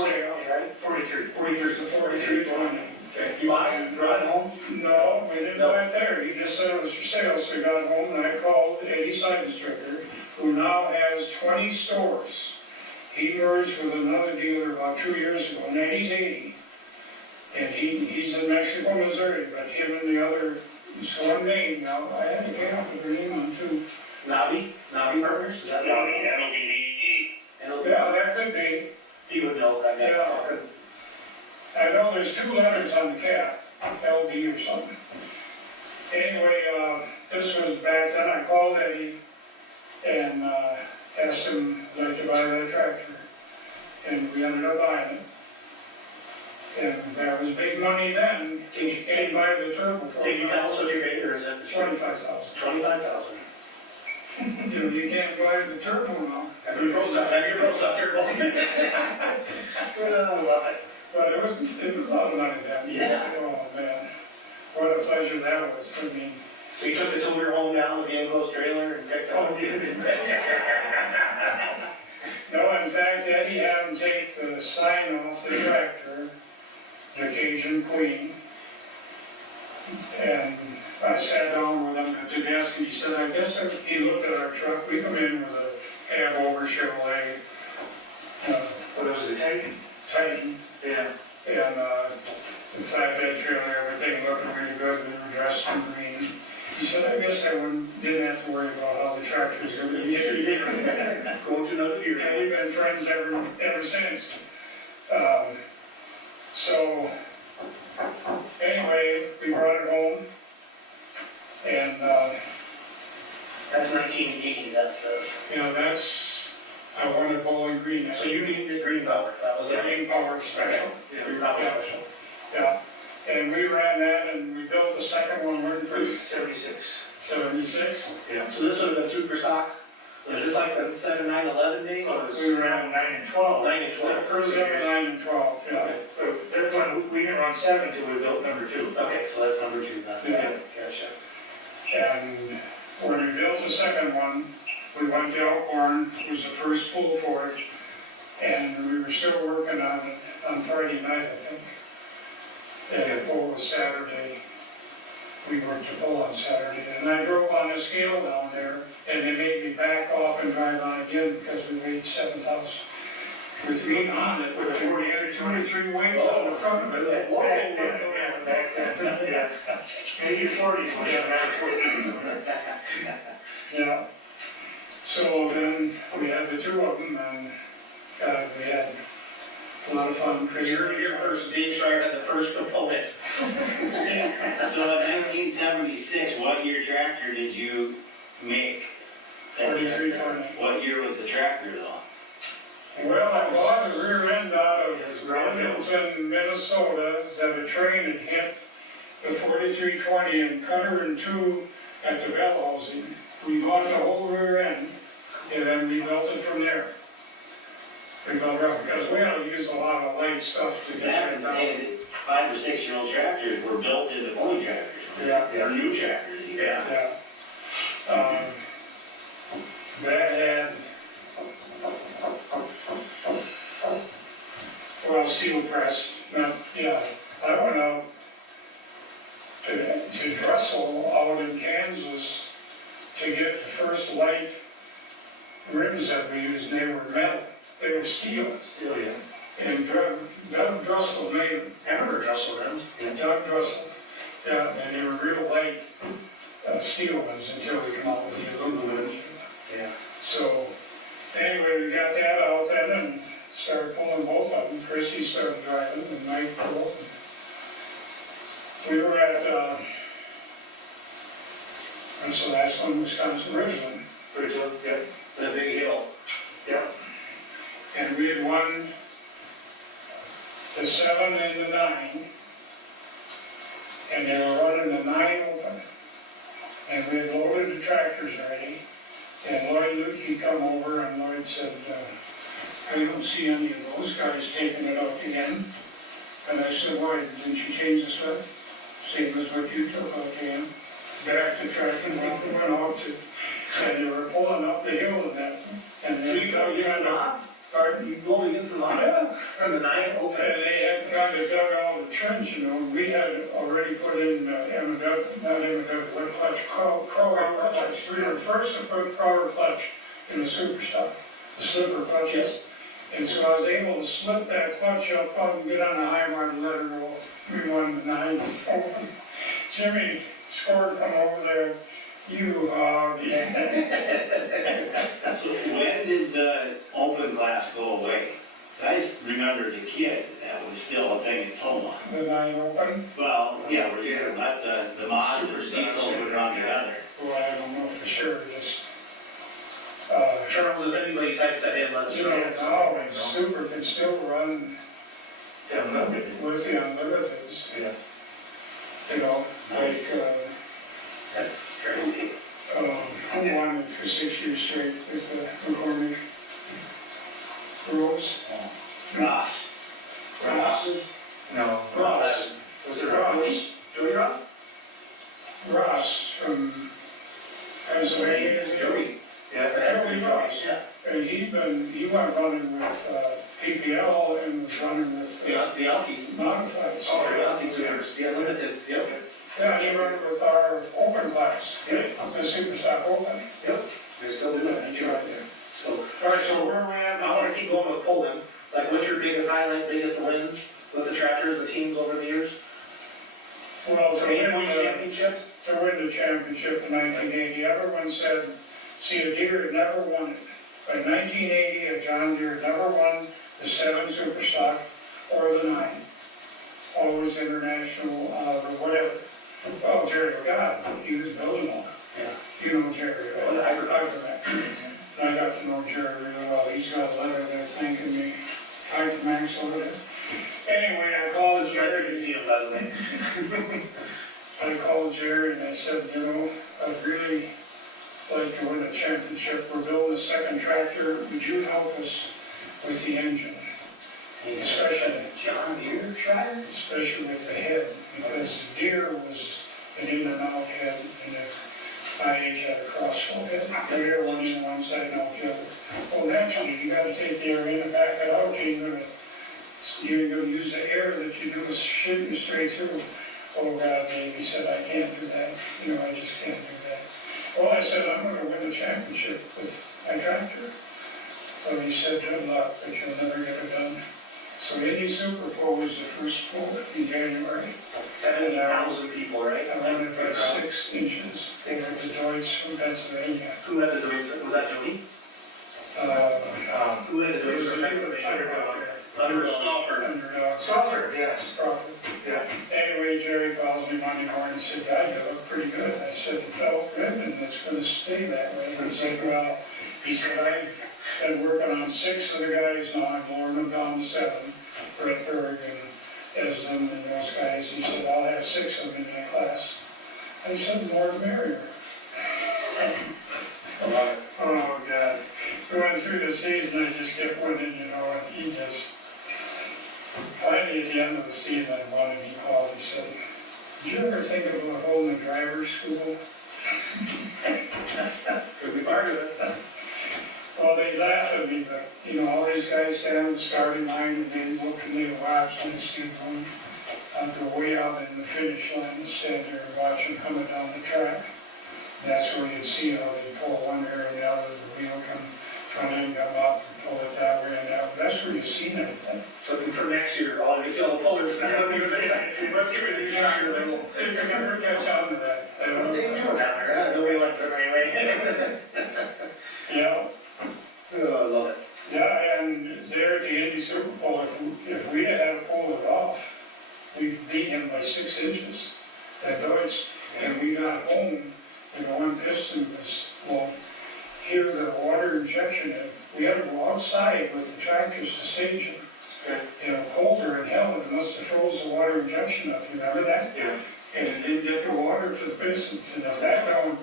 right? 43. 43 to 43, 20. Okay. You buy it, brought it home? No, we didn't buy it there, he just said it was for sale, so we got home and I called Eddie Seidenstricker, who now has 20 stores. He merged with another dealer about 2 years ago, and Eddie's 80. And he's in Mexico, Missouri, but him and the other, it's one name now, I had to get up with her name on too. Navi Partners? Is that Navi? Yeah, that could be. He would know that. Yeah. I know there's 2 letters on the cap, LD or something. Anyway, this was back then, I called Eddie and asked him if I'd like to buy that tractor. And we ended up buying it. And that was big money then, you can't buy the turbo for Can you tell us what you paid, or is it? 25,000. 25,000. You know, you can't buy the turbo now. Have your pro stuff turbo. I love it. But it was a lot of money then. Yeah. Oh, man, what a pleasure that was, I mean. So you took the two-wheeler home down with the enclosed trailer and picked up? No, in fact, Eddie had him take the sign off the tractor, the Cajun Queen. And I sat down with him at the desk and he said, I guess, he looked at our truck, we come in with a cab over Chevrolet. What was the Titan? Titan, Yeah. and the flatbed trailer, everything looking really good, we were dressed in green. He said, I guess didn't have to worry about how the tractor's gonna be. Going to another year. And we've been friends ever since. So, anyway, we brought it home, and, That's 1980, that says. you know, I wanted Bowling Green. So you needed a green power, that was it? Green Power Special. Green power special. Yeah, and we ran that, and we built the second one, we're in 76. 76. Yeah. So this would have been super stock? Was this like the 7, 9, 11 days? Oh, it was We ran 9 and 12. 9 and 12. Cruise up 9 and 12, yeah. But that one, we didn't run 7 till we built number 2. Okay, so that's number 2 then. Yeah. Gotcha. And when we built the second one, we went to Elkhorn, it was the first pull for it, and we were still working on it on Friday night, I think. And the pull was Saturday. We worked the pull on Saturday, and I drove on the scale down there, and they made me back off and drive on again because we weighed 7,000. With me on it, with 23 weights on the front of it. Whoa. Yeah. Maybe 40 was Yeah. So then we had the 2 of them, and we had a lot of fun. Your first, Dave Schreier had the first component. So in 1976, what year tractor did you make? 4320. What year was the tractor though? Well, I bought a rear end out of Hamilton, Minnesota, that a train had hit the 4320 and cut her in 2 at the bell housing. We bought the whole rear end, and then we built it from there. We built it up, because we had to use a lot of light stuff to get Back it in the down. day, 5 or 6 year old tractors were built into pulling tractors. Yeah. Or new tractors even. Yeah. Yeah. That had, well, steel press, yeah, I went out to Dressel out in Kansas to get the first light rims that we used, and they were metal, they were steel. Still, yeah. And Doug Dressel made them. I remember Russell Rims. Doug Dressel, yeah, and they were real light steel ones until we come out with the aluminum. Yeah. So, anyway, we got that out then and started pulling both of them. Chrissy started driving and Mike pulled. We were at, I'm so that's when Wisconsin Ridgeland. Ridgeland, yep. The big hill. Yep. And we had won the 7 and the 9. And they were running the 9 open. And we had loaded the tractors already. And Lloyd Lukey come over and Lloyd said, I don't see any of those guys taking it out again. And I said, why, didn't you change the slip? Same as what you took out again. Back to track and went out to, and they were pulling up the hill and that. And So you go against the odds? Pardon? You go against the odds? Yeah. And the 9 open? And they had kind of dug all the trench, you know, we had already put in what clutch, crawler clutch. We were the first to put crawler clutch in the super stock, the slipper clutches. And so I was able to slip that clutch up and get on the high bar and let her go. We won the 9 open. Jimmy scored from over there. You hog. So when did the open glass go away? I just remember as a kid, that was still a thing in Toma. The 9 open? Well, yeah, where you could let the mods or diesels would run together. Well, I don't know for sure, just, Charles, if anybody types that in, let us you know. know, always super can still run Yeah, no, with the unlimiteds, yeah, you know, like, that's crazy. who won it for 6 years straight with the McCormick rules? Ross. Ross's? No. Ross. Was it Ross? Joey Ross? Ross from Pennsylvania. Joey. Yeah. Joey Ross. Yeah. And he went running with PPL and was running with The Alkies. modifieds. Oh, the Alkies winners. Yeah, limited, yep. Yeah, he ran with our open class, Yep. the super stock open. Yep. They're still doing it. That's right there. So, All right, so where are we at? I wanna keep going with Poland. Like, what's your biggest highlight, biggest wins with the tractors, the teams over the years? Well, So, you win championships? to win the championship in 1980, everyone said, see, a Deere had never won it. By 1980, a John Deere never won the 7 super stock or the 9. Always international, or whatever. Oh, Jerry, God, he was building one. Yeah. You know Jerry, Well, right? I remember. And I got to know Jerry really well. He's got a letter there thanking me. Hi, Max over there. Anyway, I called This is like a Jerry. museum, by the way. I called Jerry and I said, you know, I'd really like to win a championship. We're building a second tractor. Would you help us with the engine? Especially, John Deere Schreier? especially with the head, because Deere was an in and out head and the IH had a crossflow head. Deere one in one side and out the other. Well, naturally, you gotta take the air in and back it out. You're gonna use the air that you do is shooting straight through. Oh God, Dave, he said, I can't do that. You know, I just can't do that. Well, I said, I'm gonna win the championship with my tractor. So he said, good luck, but you'll never get it done. So Indy Super Bowl was the first poll in January. 70,000 people, right? I won it by 6 inches over the Deutsch from Pennsylvania. Who had the doings? Was that Jody? Who had the doings from Pennsylvania? Underdog. Stauffer, yes. Crawford. Yeah. Anyway, Jerry calls me Monday morning and said, God, you look pretty good. I said, it felt good and it's gonna stay that way. He said, well, I've been working on 6 of the guys now, I've lowered them down to 7. Brett Berg and Esden and those guys. He said, I'll have 6 of them in my class. I said, more the merrier. Oh, God. We went through the season, I just kept winning, you know, and he just, finally at the end of the season, I won and he called, he said, did you ever think about holding a driver's school? Could be part of it. Well, they laugh at me, but, you know, all these guys stand on the starting line and they look and they watch and they see them go way out in the finish line and stand there and watch them coming down the track. And that's where you'd see how they pull one area and the other, the wheel come front end come up and pull it that way and that way. That's where you've seen everything. So for next year, all you see all the pullers now. Let's get rid of your Schreier label. You never catch on to that. I don't What's they doing know. down there? Nobody likes it anyway. Yeah. Oh, I love it. Yeah, and there at the Indy Super Bowl, if we had pulled it off, we beat him by 6 inches at Deutsch, and we got home in one pistol injection head. We had to go outside with the tractors to stage them. Okay. You know, colder in hell, it must have froze the water injection up, you remember that? Yeah. And it didn't get the water to the basin, and if that don't,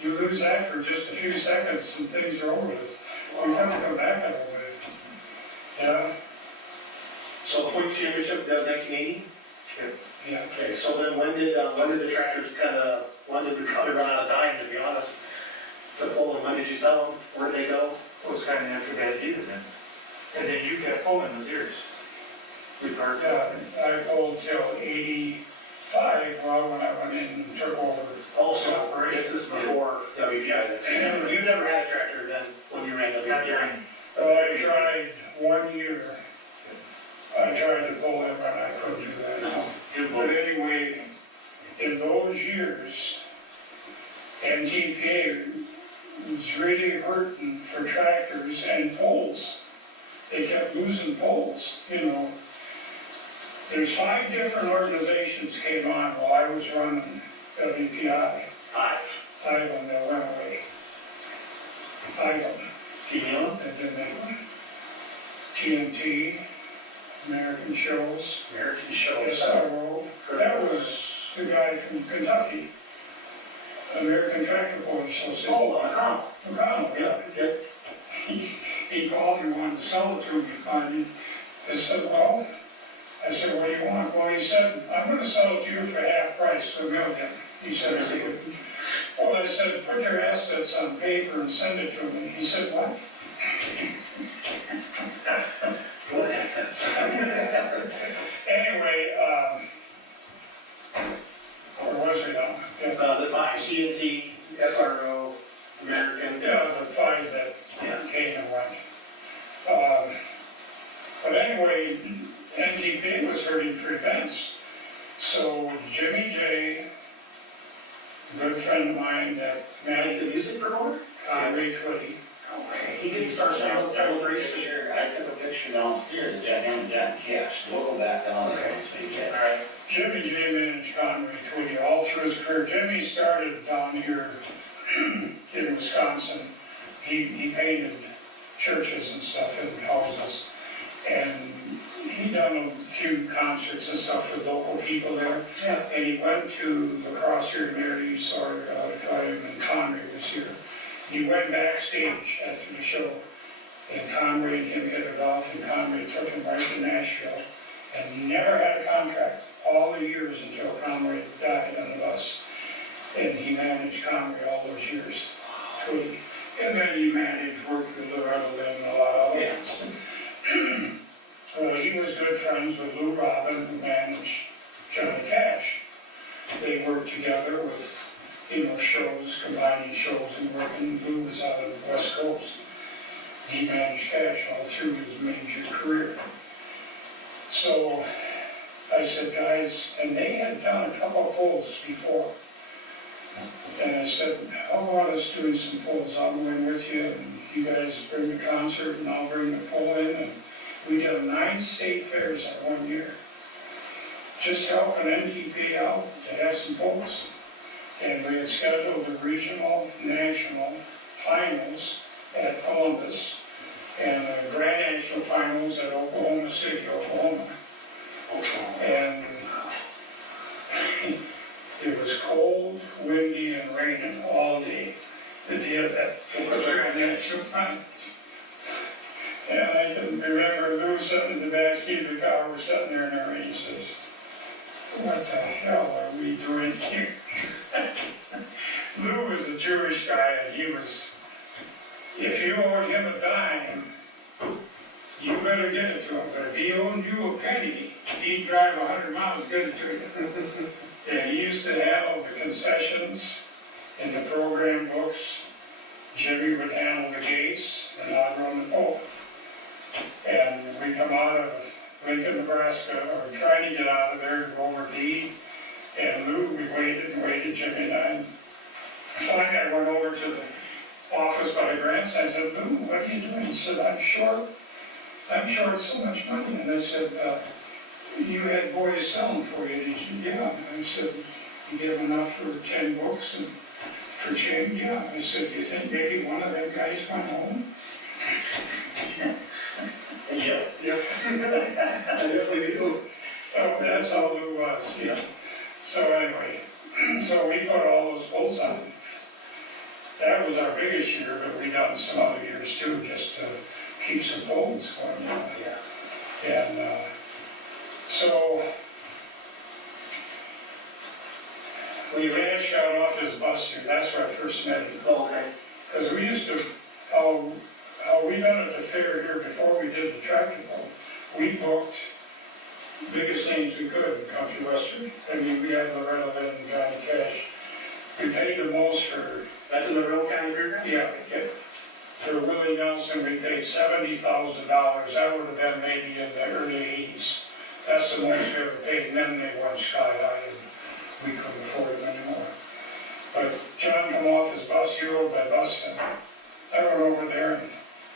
you lose that for just a few seconds and things are over with. We haven't come back a little bit. Yeah, So point championship, that was 1980? yeah. Okay, so then when did the tractors when did we probably run out of time, to be honest? To pull them, when did you sell them? Where did they go? It was kind of after that year then. And then you kept pulling with yours. We parked Yeah, up. I pulled till 85, well, when I went in and took over. Also, this is before WPI, then. So you never had a tractor then, when you ran Not WPI? during. Well, I tried 1 year. I tried to pull him, and I couldn't do that. You But both. anyway, in those years, NTPA was really hurting for tractors and poles. They kept losing poles, you know. There's 5 different organizations came on while I was running WPI. 5 of them that went away. 5 of them. Can you name them? And then they went. TNT, American Shows, American Shows. SRO. That was the guy from Kentucky. American Tractor Board Association. Oh, McConnell. McConnell, yeah. Yep. He called me, wanted to sell it to me, finally. I said, well, I said, what do you want? Well, he said, I'm gonna sell it to you for half price, $1 million. He said, well, I said, put your assets on paper and send it to me. He said, what? What assets? Anyway, where was it now? The 5, TNT, SRO, American. Yeah, the 5 that came and went. But anyway, NTP was hurting for events. So Jimmy J, a good friend of mine that Like managed the music promoter? Conway Twitty. Okay. He didn't start selling celebration. I took a picture downstairs, him and Jack Cash, we'll go back down there and see All it. right. Jimmy J managed Conway Twitty all through his career. Jimmy started down here in Wisconsin. He painted churches and stuff in houses. And he done a few concerts and stuff with local people there. Yeah. And he went to the Crosshair Mary you saw auditorium and Conway was here. He went backstage after the show, and Conway and him hit it off, and Conway took him right to Nashville. And he never had a contract all the years until Conway died on the bus. And he managed Conway all those years. Twitty. And then he managed, worked with Loretta Lynn and a lot of others. So he was good friends with Lou Robin, who managed Johnny Cash. They worked together with, shows, combining shows and working. Lou was out of the West Coast. He managed Cash all through his major career. So I said, guys, and they had done a couple of polls before. And I said, how about us doing some polls? I'll go in with you, and you guys bring the concert, and I'll bring the poll in. And we did 9 state fairs that 1 year. Just helping NTP out to have some polls. And we had scheduled the regional, national finals at Columbus and the grand national finals at Oklahoma City, Oklahoma. And it was cold, windy, and raining all day the day of that grand national finals. And I can remember Lou sitting in the back seat of the car, we're sitting there in the rain, says, what the hell are we doing here? Lou was a Jewish guy, and he was, if you owed him a dime, you better get it to him. But if he owed you a penny, he'd drive 100 miles to get it to you. And he used to handle the concessions in the program books. Jimmy would handle the gates, and I'd run the pole. And we come out of Lincoln, Nebraska, or trying to get out of there and go over to eat. And Lou, we waited and waited, Jimmy and I. Finally, I went over to the office by the grandson. I said, Lou, what are you doing? He said, I'm short so much money. And I said, you had boys selling for you. And he said, yeah. And I said, you give enough for 10 books and for change? Yeah. I said, you think maybe one of them guys went home? I definitely do. So that's how Lou was, yeah. So anyway, so we put all those poles on. That was our biggest year, but we done some other years too, just to keep some poles going. Yeah. And, so, we ran shot off his bus here, that's where I first met him. Oh, okay. Because we used to, how we done at the fair here before we did the tractor pull, we booked biggest names we could in country western. I mean, we had Loretta Lynn and Johnny Cash. We paid the most for, That's in the Real County Fairgrounds? yeah, for Willie Nelson, we paid $70,000. That would have been maybe in the early 80s. That's the most we ever paid, and then they went sky high and we couldn't afford them anymore. But John come off his bus, he rode by bus, and I went over there and,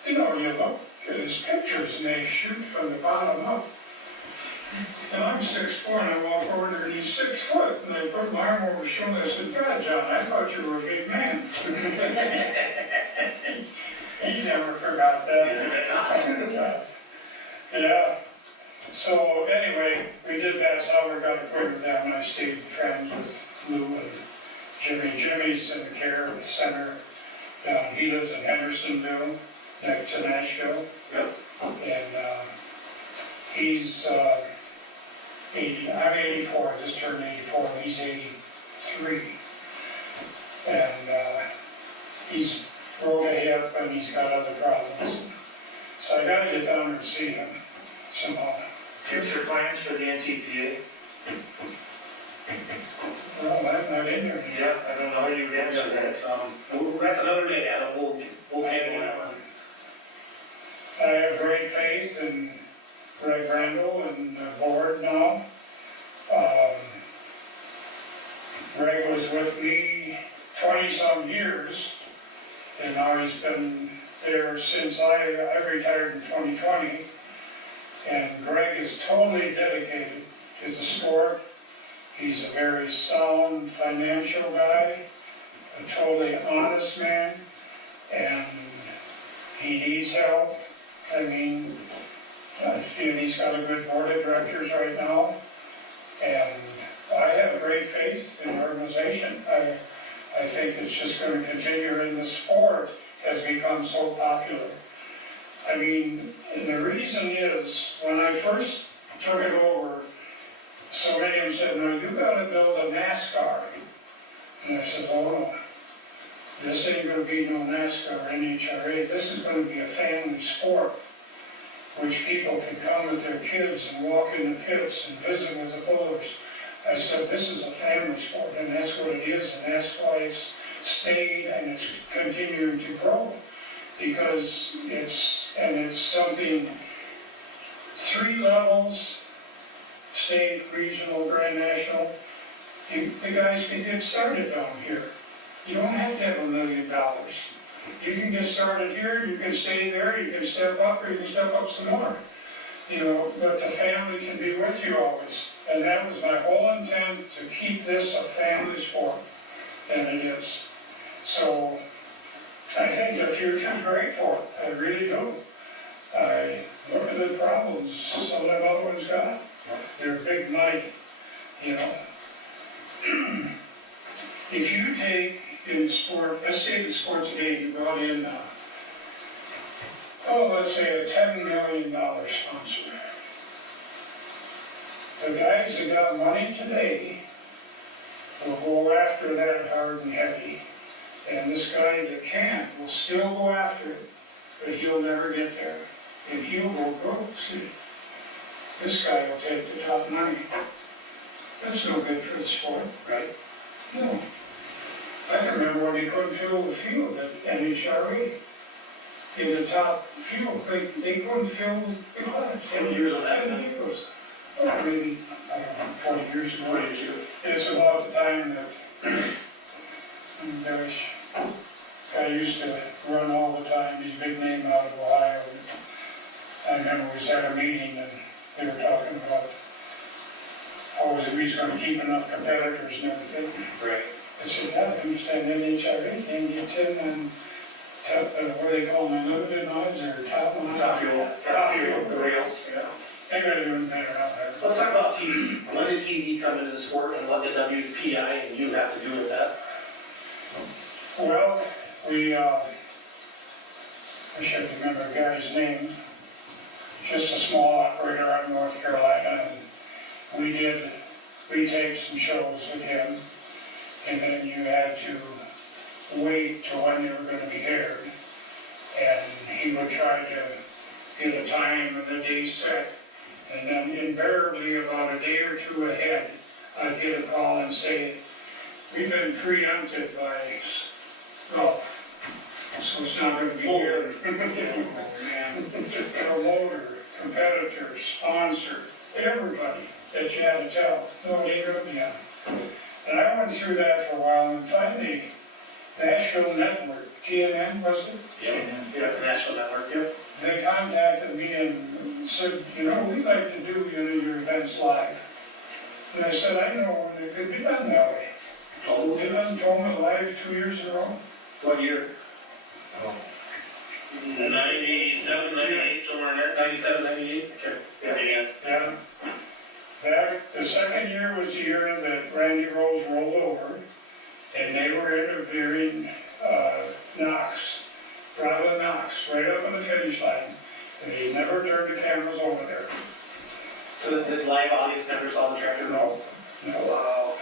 you look at his pictures and they shoot from the bottom up. And I'm 6'4", and I walk over there and he's 6 foot, and I put my arm over his shoulder, I said, God, John, I thought you were a big man. He never forgot that. Yeah. So anyway, we did that, so we got acquainted with them, and I stayed friends with Lou and Jimmy. Jimmy's in the care center. He lives in Hendersonville, next to Nashville. Yep. And he's 80, I'm 84, I just turned 84, and he's 83. And he's broke a hip and he's got other problems. So I gotta get down there and see him somehow. Future plans for the NTPA? Well, I'm not in there. Yeah, I don't know how you would answer that. That's another day, Adam, we'll get one. I have great faith in Greg Randall and the board now. Greg was with me 20-some years, and now he's been there since I retired in 2020. And Greg is totally dedicated to the sport. He's a very sound financial guy, a totally honest man, and he needs help. I mean, I feel he's got a good board of directors right now, and I have great faith in the organization. I think it's just going to continue, and the sport has become so popular. I mean, and the reason is, when I first took it over, so many of them said, no, you gotta build a NASCAR. And I said, oh no, this ain't gonna be no NASCAR or NHRA, this is gonna be a family sport, which people can come with their kids and walk in the pits and visit with the pullers. I said, this is a family sport, and that's what it is, and that's why it's stayed and it's continuing to grow. Because it's something, 3 levels, state, regional, grand national. The guys can get started down here. You don't have to have $1 million. You can get started here, you can stay there, you can step up, or you can step up some more. But the family can be with you always. And that was my whole intent, to keep this a family sport, and it is. So, I think the future's great for it, I really do. I look at the problems some of them other ones got. They're big money, If you take in sport, let's say the sport today, you brought in, let's say a $10 million sponsor. The guys that got money today will go after that hard and heavy. And this guy that can't will still go after it, but he'll never get there. And he'll go broke. See, this guy will take the top money. That's no good for the sport, right? No. I can remember when he couldn't fill the field at NHRA. In the top field, they couldn't fill the class. 10 years of that. 10 years. Well, maybe, I don't know, 20 years ago. And it's about the time that I used to run all the time, he's a big name out of Ohio. I remember we was at a meeting and they were talking about how we was going to keep enough competitors and everything. Right. I said, yeah, I understand NHRA can get 10 and what do they call them, unlimited odds or top one? Top fuel, the rails, yeah. They gotta do better out there. Let's talk about TV. When did TV come into the sport and what did WPI and you have to do with that? Well, I should remember the guy's name, just a small operator out in North Carolina, and we taped some shows with him, and then you had to wait till when they were gonna be aired, and he would try to get a time and a day set, and then invariably about a day or two ahead, I'd get a call and say, we've been preempted by golf, so it's not gonna be here. Promoter, competitor, sponsor, everybody that you had to tell, no, it ain't gonna be on. And I went through that for a while, and finally, Nashville Network, TNN, was it? Yeah, National Network, yep. They contacted me and said, you know, we'd like to do your events live. And I said, I know when it could be done that way. They done told me live 2 years in a row. What year? 97, 98, somewhere in there. 97, 98? Okay. Yeah. The second year was the year that Randy Rose rolled over, and they were interviewing Robin Knox, right up on the finish line, and he never turned the cameras over there. So the live audience never saw the tractor? No. Wow.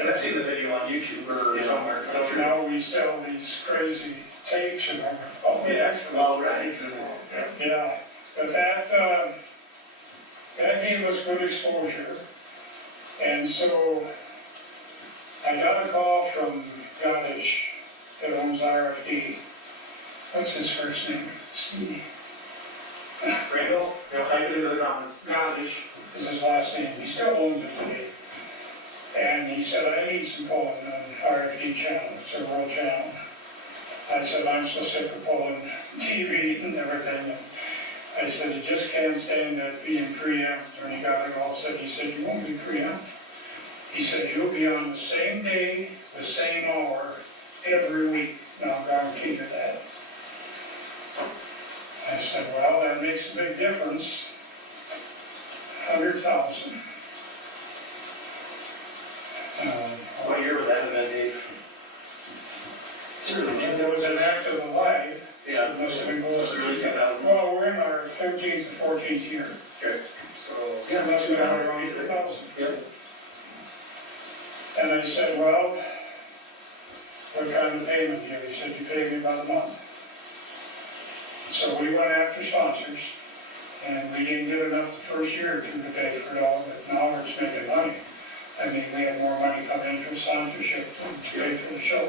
And I've seen the video on YouTube or somewhere. So now we sell these crazy tapes and all the excellent. All right. Yeah, but that gave us good exposure. And so I got a call from Gadish that owns RFD. What's his first name? Steve. Randall, type it into the comments. Gadish is his last name. He still owns it today. And he said, I need some pulling on RFD channel. It's a world channel. I said, I'm so sick of pulling TV and everything. And I said, you just can't stand that being preempted. When he got it all said, he said, you won't be preempted. He said, you'll be on the same day, the same hour, every week. And I'll guarantee you that. I said, well, that makes a big difference. 100,000. What year was that event, Dave? It was an act of the life. Yeah. It must have been So close it's to early 2000. Well, we're in our 13th to 14th year. Okay. So, It must have been around 2000. Yep. And I said, well, what kind of payment do you have? He said, you pay me about a month. So we went after sponsors, and we didn't get enough the first year or two to pay for it all, but now we're just making money. I mean, we have more money coming into sponsorship to pay for the show.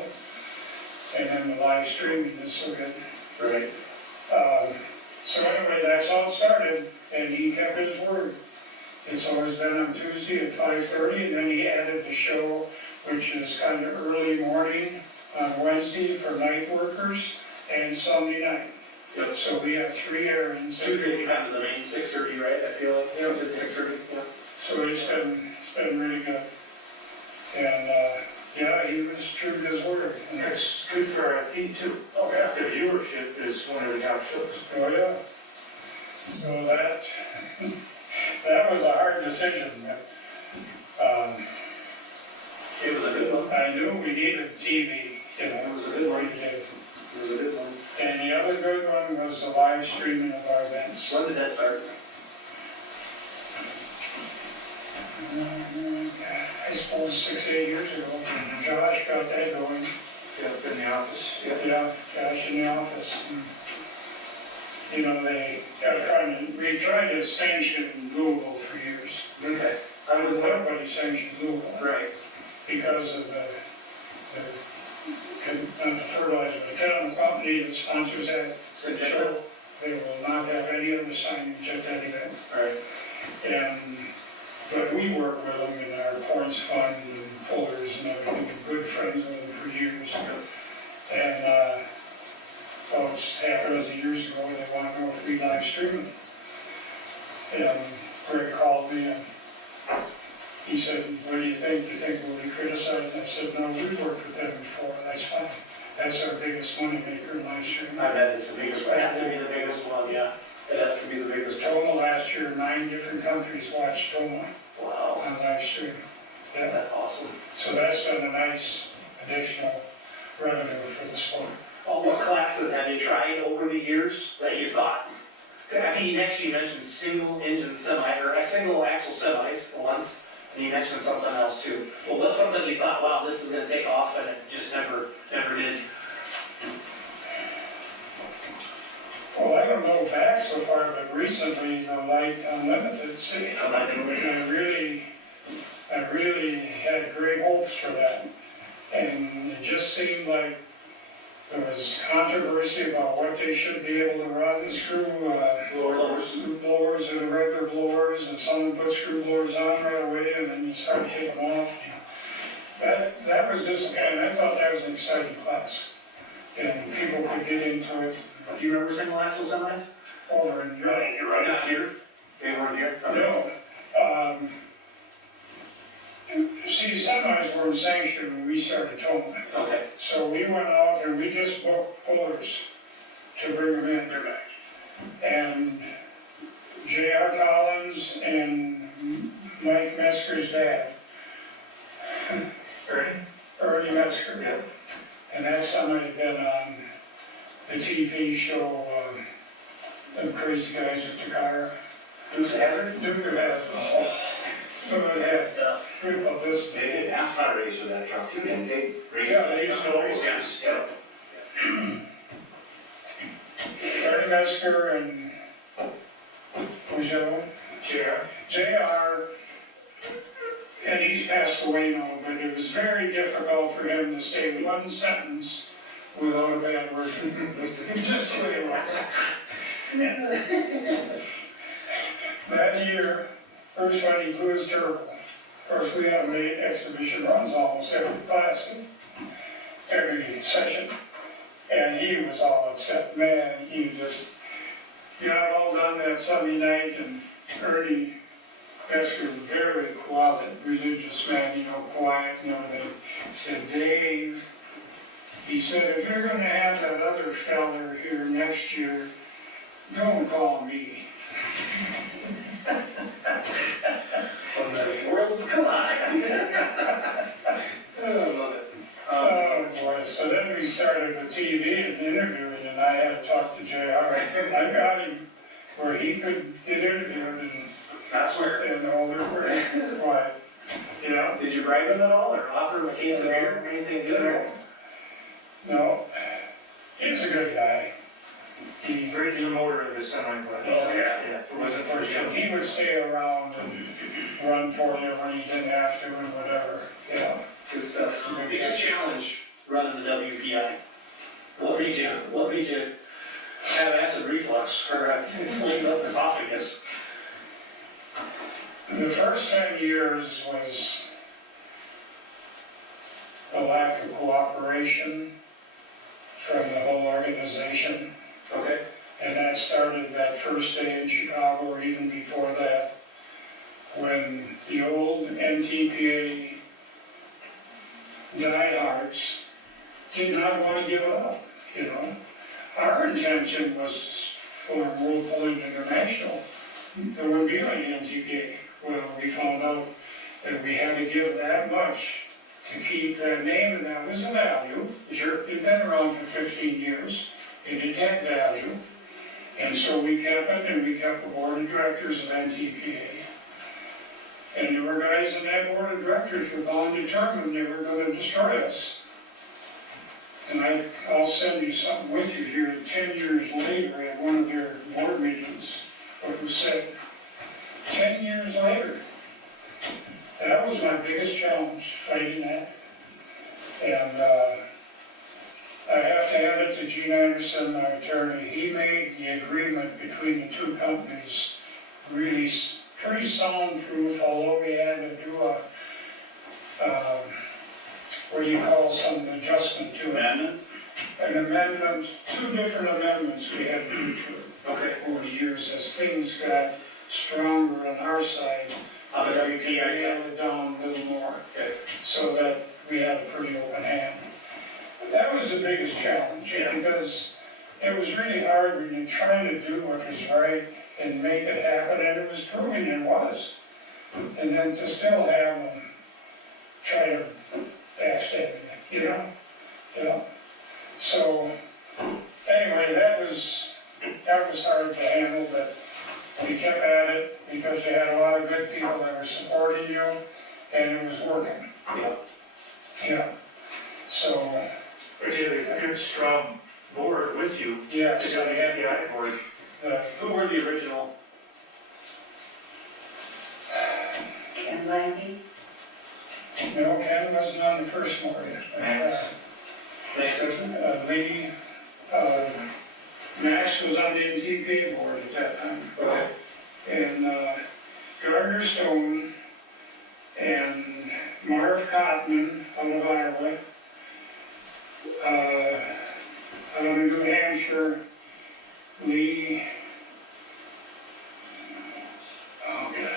And then the live streaming is so good. Right. So anyway, that's how it started, and he kept his word. It's always been on Tuesday at 5:30, and then he added the show, which is kind of early morning on Wednesday for night workers, and Sunday night. Yep. So we have 3 airings. Tuesday we have the main 6:30, right? I feel like, it's at 6:30, yeah. So it's been really good. And, yeah, he was true to his word. And It's good for our feed too. Oh, yeah. The viewership is one of the top shows. Oh, yeah. So that was a hard decision. It was a good one. I knew we needed TV, you know. It was a good one. We did. It was a good one. And the other good one was the live streaming of our events. When did that start? I suppose 6, 8 years ago. Josh got that going. Yeah, in the office. Yeah, Josh in the office. You know, we tried to sanction Louisville for years. Okay. Nobody sanctioned Louisville. Right. Because of the fertilizer, the chemical company that sponsors that show, they will not have any other signage at that event. Right. But we work with them in our points fund and folders and everything, we're good friends with them for years. And, about half a dozen years ago, they wanted to go free live streaming. And Greg called me and he said, what do you think? Do you think we'll be criticized? And I said, no, we've worked with them before, that's fine. That's our biggest money maker, live streaming. I bet it's the biggest, it has to be the biggest one, yeah. And that's gonna be the biggest job. Total last year, 9 different countries watched Toma Wow, on live stream. Yeah, that's awesome. so that's been a nice additional revenue for the sport. What classes have you tried over the years that you thought? I think you actually mentioned single engine semi, or single axle semis once, and you mentioned something else too. Well, what's something you thought, wow, this is gonna take off, and it just never did? Well, I don't know back so far, but recently the Light Unlimited City, I really had great hopes for that. And it just seemed like there was controversy about what they should be able to run, screw blowers or the regular blowers, and someone put screw blowers on right away, and then you start to take them off. That was disappointing. I thought that was an exciting class, and people could get into it. Do you remember single axle semis? Over in Europe. You're right, not here. They weren't here? No. See, semis were in sanction when we started towing. Okay. So we went out and we just booked pullers to bring them in. And J.R. Collins and Mike Metzger's dad, Ernie Metzger. Yeah. And that summer had been on the TV show, the crazy guys at Takara. Who's Hazard? Duke has, so it has good publicity. They did NASCAR race with that truck too, didn't they? Yeah, they used to race. Yes. Yeah. Ernie Metzger and, who's the other one? JR, and he's passed away now, but it was very difficult for him to say one sentence without a bad word. Just the way it was. That year, first one he blew his turbo. Of course, we have made exhibition runs almost every class, every session. And he was all upset, man, he just got all done that Sunday night, and Ernie Metzger, very quiet, religious man, quiet and everything, said, Dave, he said, if you're gonna have that other fella here next year, don't call me. When the worlds collide. I love it. Oh boy, so then we started the TV and interviewing, and I had to talk to JR. I got him where he could get interviewed, and That's where. all they were quiet. Yeah. Did you bribe him at all, or offer him a case of beer or anything good? No, he's a good guy. He rated the motor of his semi class. Oh, yeah. It wasn't for sure. He would stay around and run for you when he didn't have to and whatever, Good stuff. Biggest challenge running the WPI? What made you have acid reflux or inflamed up esophagus? The first 10 years was a lack of cooperation from the whole organization. Okay. And that started that first day in Chicago, or even before that, when the old NTPA diehards did not want to give it up, Our intention was for World Pulling International. There wouldn't be any NTPA. Well, we found out that we had to give that much to keep that name, and that was a value. It'd been around for 15 years. It had value. And so we kept it, and we kept the board of directors of NTPA. And there were guys in that board of directors who were determined they were going to destroy us. And I'll send you something with you here 10 years later at one of their board meetings, who said, 10 years later, that was my biggest challenge, fighting that. And I have to hand it to Gene Anderson, my attorney. He made the agreement between the two companies really pretty soundproof, although we had to do some adjustment to it. Amendment? An amendment, 2 different amendments we had to do to it. Okay. Over the years, as things got stronger on our side. On the WPI We side? nailed it down a little more, Okay. so that we had a pretty open hand. But that was the biggest challenge, Yeah. because it was really hard when you're trying to do what was right and make it happen, and it was proving it was. And then to still have them try to backstab me, you know? Yeah. So, anyway, that was hard to handle, but we kept at it because you had a lot of good people that were supporting you, and it was working. Yeah. Yeah. So, But you had a good, strong board with you. yeah, The so they had WPI board. the, Who were the original? Ken Landy, no, Ken wasn't on the first board. Max. Max Simpson? Lee, Max was on the NTP board at that time. Okay. And Gardner Stone and Marv Cotman out of Iowa. Out of New Hampshire, Lee. Oh, God.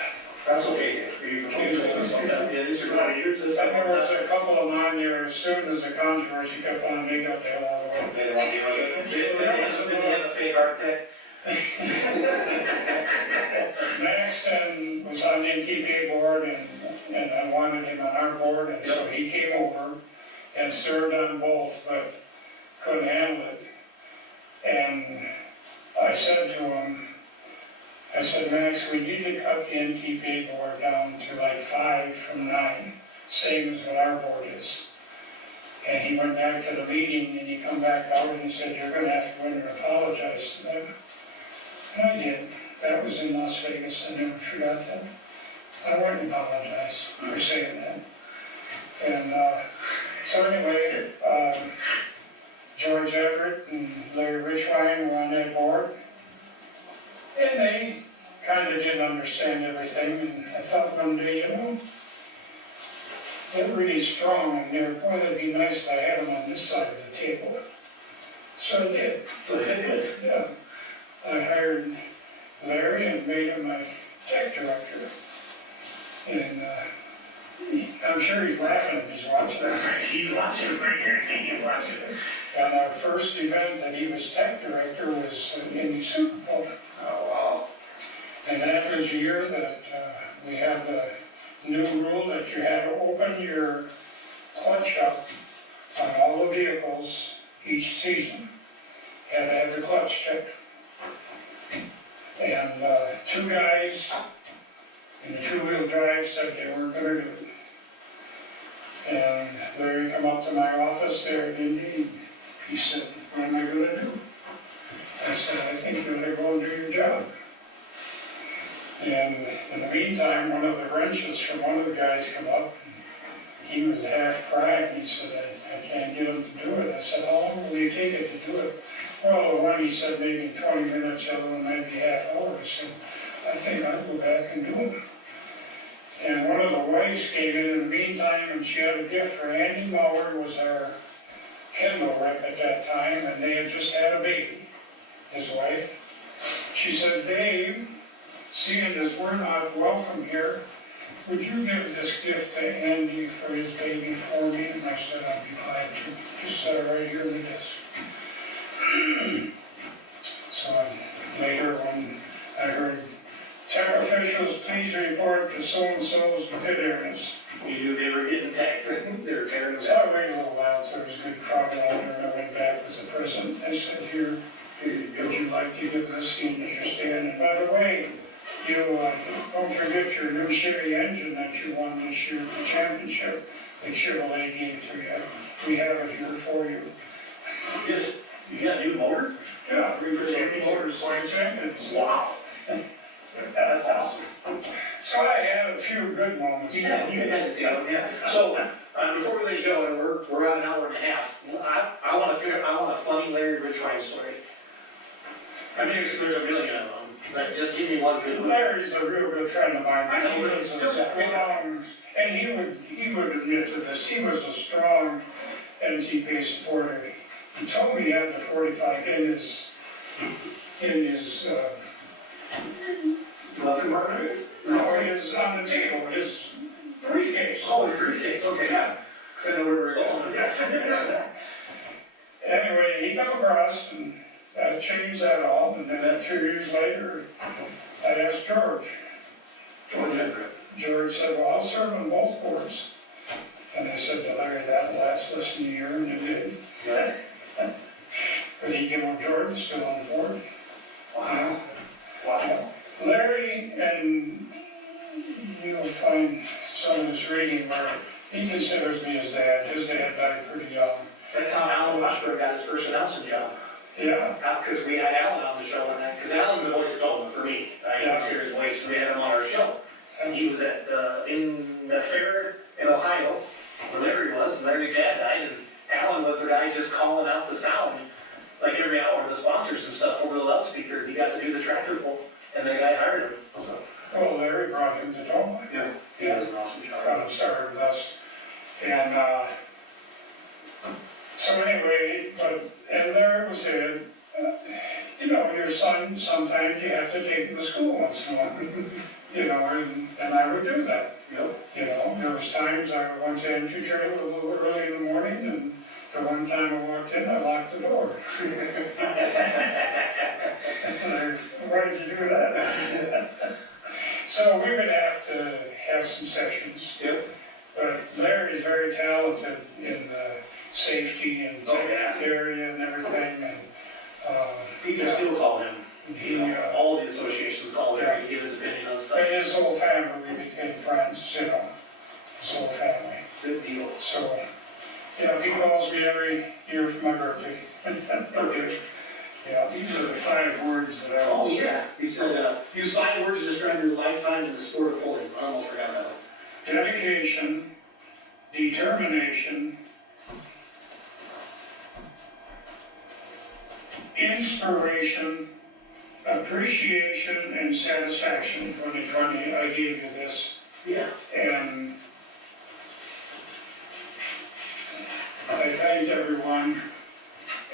That's okay, Dave. You can keep it. Yeah, these are about years, this And there was a couple of mine there, as soon as the controversy kept on, they got the hell out of the way. They didn't want to deal with it. Did they have a fake architect? Max then was on the NTPA board and I wanted him on our board, and so he came over and served on both, but couldn't handle it. And I said to him, I said, Max, we need to cut the NTPA board down to like 5 from 9, same as what our board is. And he went back to the meeting and he come back out and he said, you're gonna have to go in and apologize to them. And I did. That was in Las Vegas. I never forgot that. I went and apologized for saying that. And so anyway, George Everett and Larry Richwine were on that board. And they kind of didn't understand everything. And I thought one day, you know, they're really strong and they're going to be nice to have them on this side of the table. So I did. So they did. Yeah. I hired Larry and made him my tech director. And I'm sure he's laughing if he's watching. He's watching right here. He's watching. And our first event that he was tech director was in the Super Bowl. Oh, wow. And that was the year that we had the new rule that you had to open your clutch up on all the vehicles each season. Had to have the clutch checked. And 2 guys in the 2-wheel drive said they weren't gonna do it. And Larry come up to my office there in Indy, and he said, what am I gonna do? I said, I think you ought to go and do your job. And in the meantime, one of the wrenches from one of the guys come up, and he was half crying. He said, I can't get him to do it. I said, how long will you take it to do it? Well, the one he said maybe 20 minutes, the other one maybe half hour. I said, I think I'll go back and do it. And one of the wives came in the meantime, and she had a gift for Andy Mauer, was our Kendall rep at that time, and they had just had a baby, his wife. She said, Dave, seeing as we're not welcome here, would you give this gift to Andy for his baby for me? And I said, I'd be glad to. Just set it right here in the desk. So later when I heard, tech officials, please report to so-and-so's pit areas. You knew they were getting attacked. They were tearing us So up. I waited a little while, so there was a good crowd out there, and I went back with the president. I said, here, would you like to give this team as your stand? And by the way, you don't forget your new Chevy engine that you won this year, the championship, that Chevrolet gave to you. We have it here for you. Yes. You got a new motor? Yeah, 3% motors, 6 engines. Wow. That's awesome. So I had a few good moments. You had to see that, yeah. So, before we let you go, and we're at an hour and a half, I want a funny Larry Richwine story. I mean, there's a million of them, but just give me one good one. Larry's a real good friend of mine. I know, but He it's was still a strong, and he would admit to this, he was a strong NTP supporter. He told me he had the 45 in his Love and market? no, his on the table, his briefcase. Oh, the briefcase, okay, yeah. 'Cause I know where we're going with this. Anyway, he come across and that changed that all, and then 2 years later, I asked George. George said, well, I'll serve on both boards. And I said to Larry, that'll last less than a year, and it did. Yeah. But he came on, George is still on the board. Wow. Wow. Larry, and you'll find some of this reading where he considers me his dad. His dad died pretty young. That's how Alan Washburn got his first announcing job. Yeah, Because we had Alan on the show and that, because Alan's the voice of Tolman for me. I was his voice, we had him on our show. And he was at, in the fair in Ohio, where Larry was, and Larry's dad died, and Alan was the guy just calling out the sound, like every hour, the sponsors and stuff over the loudspeaker. He got to do the tractor pull, and the guy hired him. So, well, Larry brought him to Toma. yeah, he does an awesome job. Kind of started with us. And, so anyway, and Larry was saying, you know, your son, sometimes you have to take him to school once in a while. You know, and I would do that. Yep. You know, there was times I went to entry trailer a little early in the morning, and the one time I walked in, I locked the door. Why did you do that? So we would have to have some sessions. Yep. But Larry's very talented in the safety and area and everything, and, People still call him. he, All the associations call Larry to give his opinion on stuff. and his whole family became friends, you know, his whole family. Good deal. So, yeah, he calls me every year for my birthday. Okay. Yeah, these are the 5 words that I. Oh, yeah. He said, use 5 words to describe your lifetime in the sport of pulling. I almost forgot that one. Dedication, determination, inspiration, appreciation, and satisfaction. 2020, I gave you this. Yeah. And I thank everyone,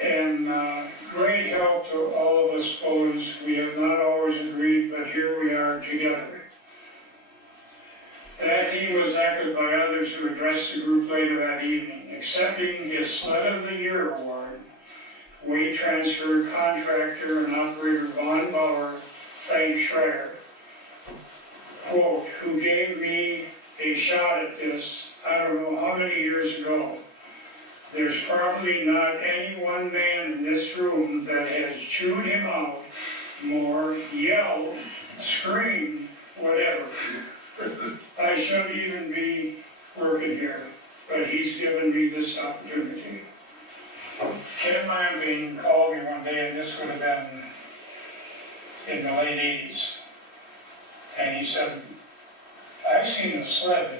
and great help to all of us pullers. We have not always agreed, but here we are together. That theme was echoed by others who addressed the group later that evening, accepting his Sled of the Year award. Weight transfer contractor and operator Von Bauer thanked Schreier, quote, who gave me a shot at this, I don't know how many years ago. There's probably not any one man in this room that has chewed him out more, yelled, screamed, whatever. I shouldn't even be working here, but he's given me this opportunity. Ken Lamping called me one day, and this would have been in the late 80s. And he said, I've seen the sled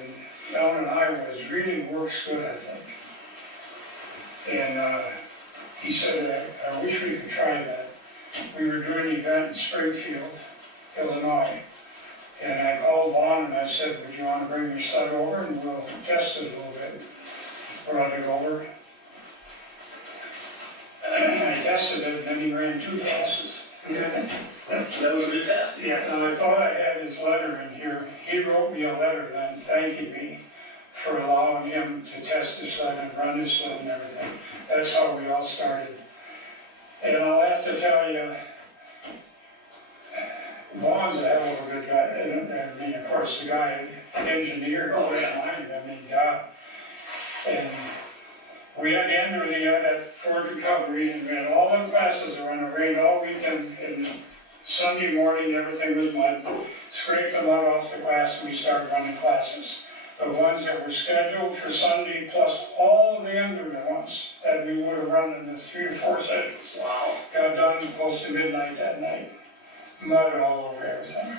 down in Iowa, it really works good, I think. And he said, I wish we could try that. We were doing an event in Springfield, Illinois. And I called Vaughn and I said, would you want to bring your sled over and we'll test it a little bit. Brought it over. I tested it, and then he ran 2 passes. That was a good test. Yes. And I thought I had his letter in here. He wrote me a letter then thanking me for allowing him to test his sled and run his sled and everything. That's how we all started. And I'll have to tell you, Vaughn's a hell of a good guy. And of course, the guy, engineer, God. And we had the end of the year at Ford Recovery, and we had all the classes that were in the rain all weekend, and Sunday morning, everything was mud. Scraped the mud off the glass, and we started running classes. The ones that were scheduled for Sunday, plus all of the underground ones that we would have run in the 3 or 4 sessions. Wow. Got done close to midnight that night. Mud all over everything.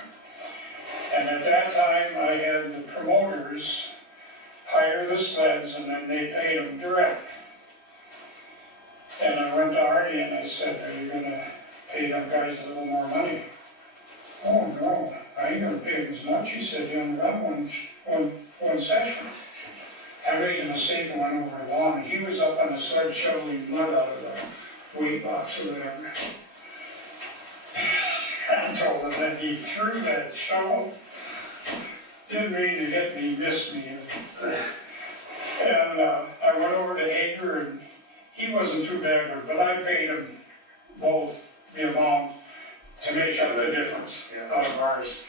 And at that time, I had the promoters hire the sleds, and then they paid them direct. And I went to Artie and I said, are you gonna pay them guys a little more money? Oh, no, I ain't gonna pay them as much. He said, you only run one session. I made a mistake and went over to Vaughn, and he was up on the sled shoveling mud out of the weight box or whatever. I told him that he threw that shovel. Didn't mean to hit me, he missed me. And I went over to Hager, and he wasn't too bad, but I paid him both the amount to make up the difference out of ours.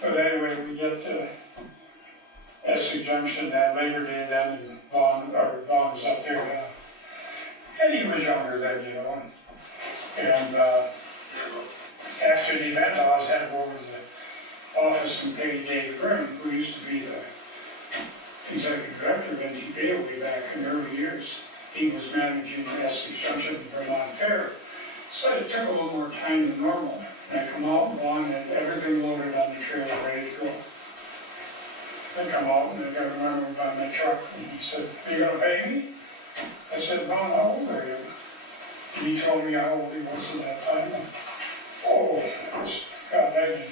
But anyway, we get to Essex Junction that Labor Day then, and Vaughn was up there, and he was younger then, you know, and after the event, I was headed over to the office and paid Dave Grimm, who used to be the executive director of NTPA way back in the early years. He was managing the Essex Junction and Vermont Fair. So it took a little more time than normal. And I come out and Vaughn had everything loaded on the trailer, ready to go. I come out and I got a runner by my truck and he said, "You gonna pay me?" I said, "Vaughn, how old are you?" And he told me how old he was at that time. Oh, God, I didn't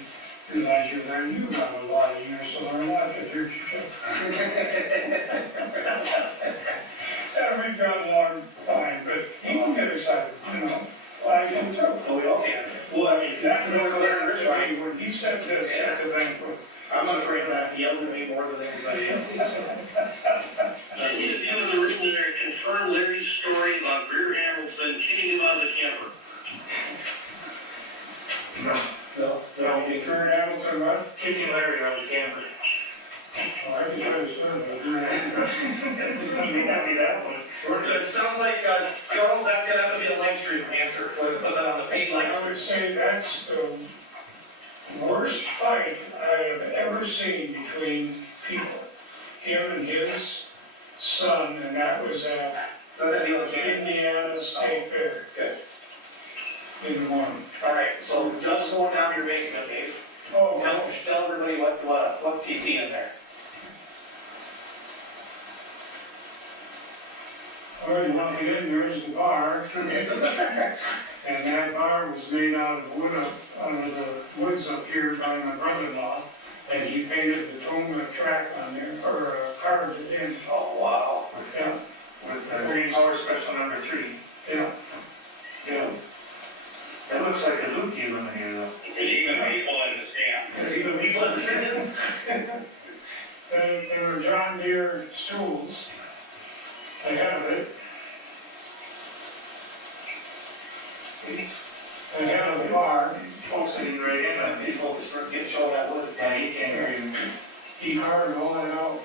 realize you're there. You've got a lot of years to learn that at your ship. And we've got along fine, but he can get excited, you know. I can too. Oh, we all can. Well, I mean, That's what there is, right? When he said this at the banquet. I'm not afraid of that. He yelled at me more than anybody else. He's the only original there to confirm Larry's story about Greer Hamilton kicking him out of the camper. No, he turned Hamilton, what? Kicking Larry out of the camper. Oh, I can try to serve it. It may not be that one. It sounds like, Charles, that's gonna have to be a live stream answer. Put that on the paid live I stream. would say that's the worst fight I have ever seen between people. Him and his son, and that was at So that deal with Jim. Indiana State Fair Good. in the morning. All right, so Doug's going down to your basement, Dave. Oh, Tell everybody what's he seeing in there. well, you want to get in, there's the bar. And that bar was made out of wood out of the woods up here by my brother-in-law. And he painted the Toma track on there, or carved it in. Oh, wow. Yeah, With the green power special number 3. yeah. Yeah. That looks like a loot deal in here though. There's even people in the stands. There's even people in the stands. And there were John Deere stools ahead of it. Ahead of the bar. Folks sitting right in on it. People get shown that wood. Yeah, he can't hear you. He carved all that out.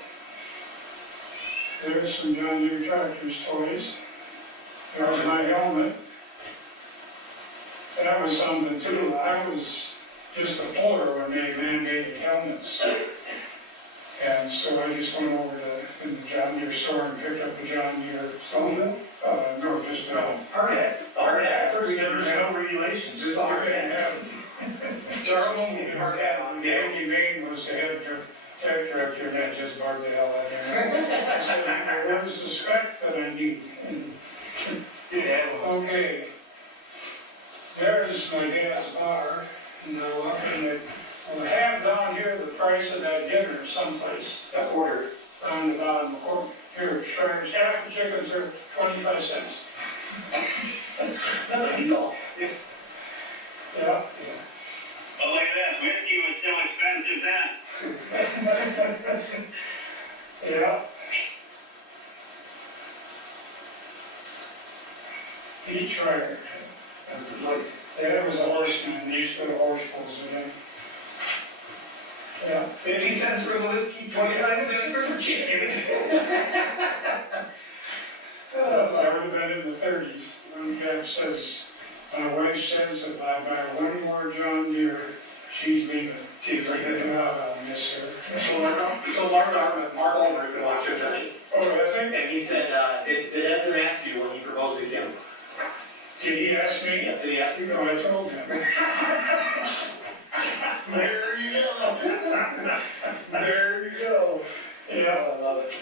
There's some John Deere tractors toys. There's my helmet. That was something too. I was just a floater when they mandated helmets. And so I just went over to the John Deere store and picked up the John Deere. Solo? No, just Hard hat. Hard hat. First, There's no regulations. There's a hard hat. Charles, hard hat on. Andy Main was the head tech director, and that just barred the hell out of him. I said, "What is the spec that I need?" Yeah. Okay. There's my dad's bar. No, and we'll have down here the price of that dinner someplace. A quarter. On the bottom, or here, Schreier's, half the chickens are 25 cents. That's a deal. Yeah. But look at this, whiskey was still expensive then. Yeah. Each Schreier. That was a horseman, he used to put horse pulls in it. Yeah. 50 cents for the whiskey, 25 cents for the chicken. That would have been in the 30s. When Dad says, my wife says if I buy one more John Deere, she's leaving. She's like, I'll miss her. So Mark Ulrich been watching tonight, Oh, I think, and he said, did Ezra ask you when he proposed to Kim? did he ask me? Did he ask you? No, I told him. There you go. There you go. Yeah. I love it.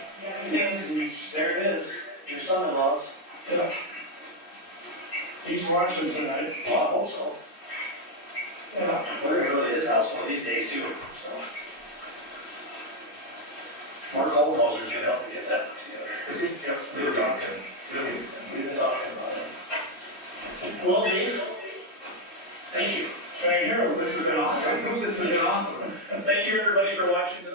There it is. Your son-in-law's. Yeah. He's watching tonight. Well, I hope so. Yeah. We're gonna go to his house one of these days too, so. Mark Goldhauser's gonna help me get that together. We were talking. We've been talking about it. Well, Dave, thank you. Thank you. This has been awesome. This has been awesome. Thank you, everybody, for watching tonight.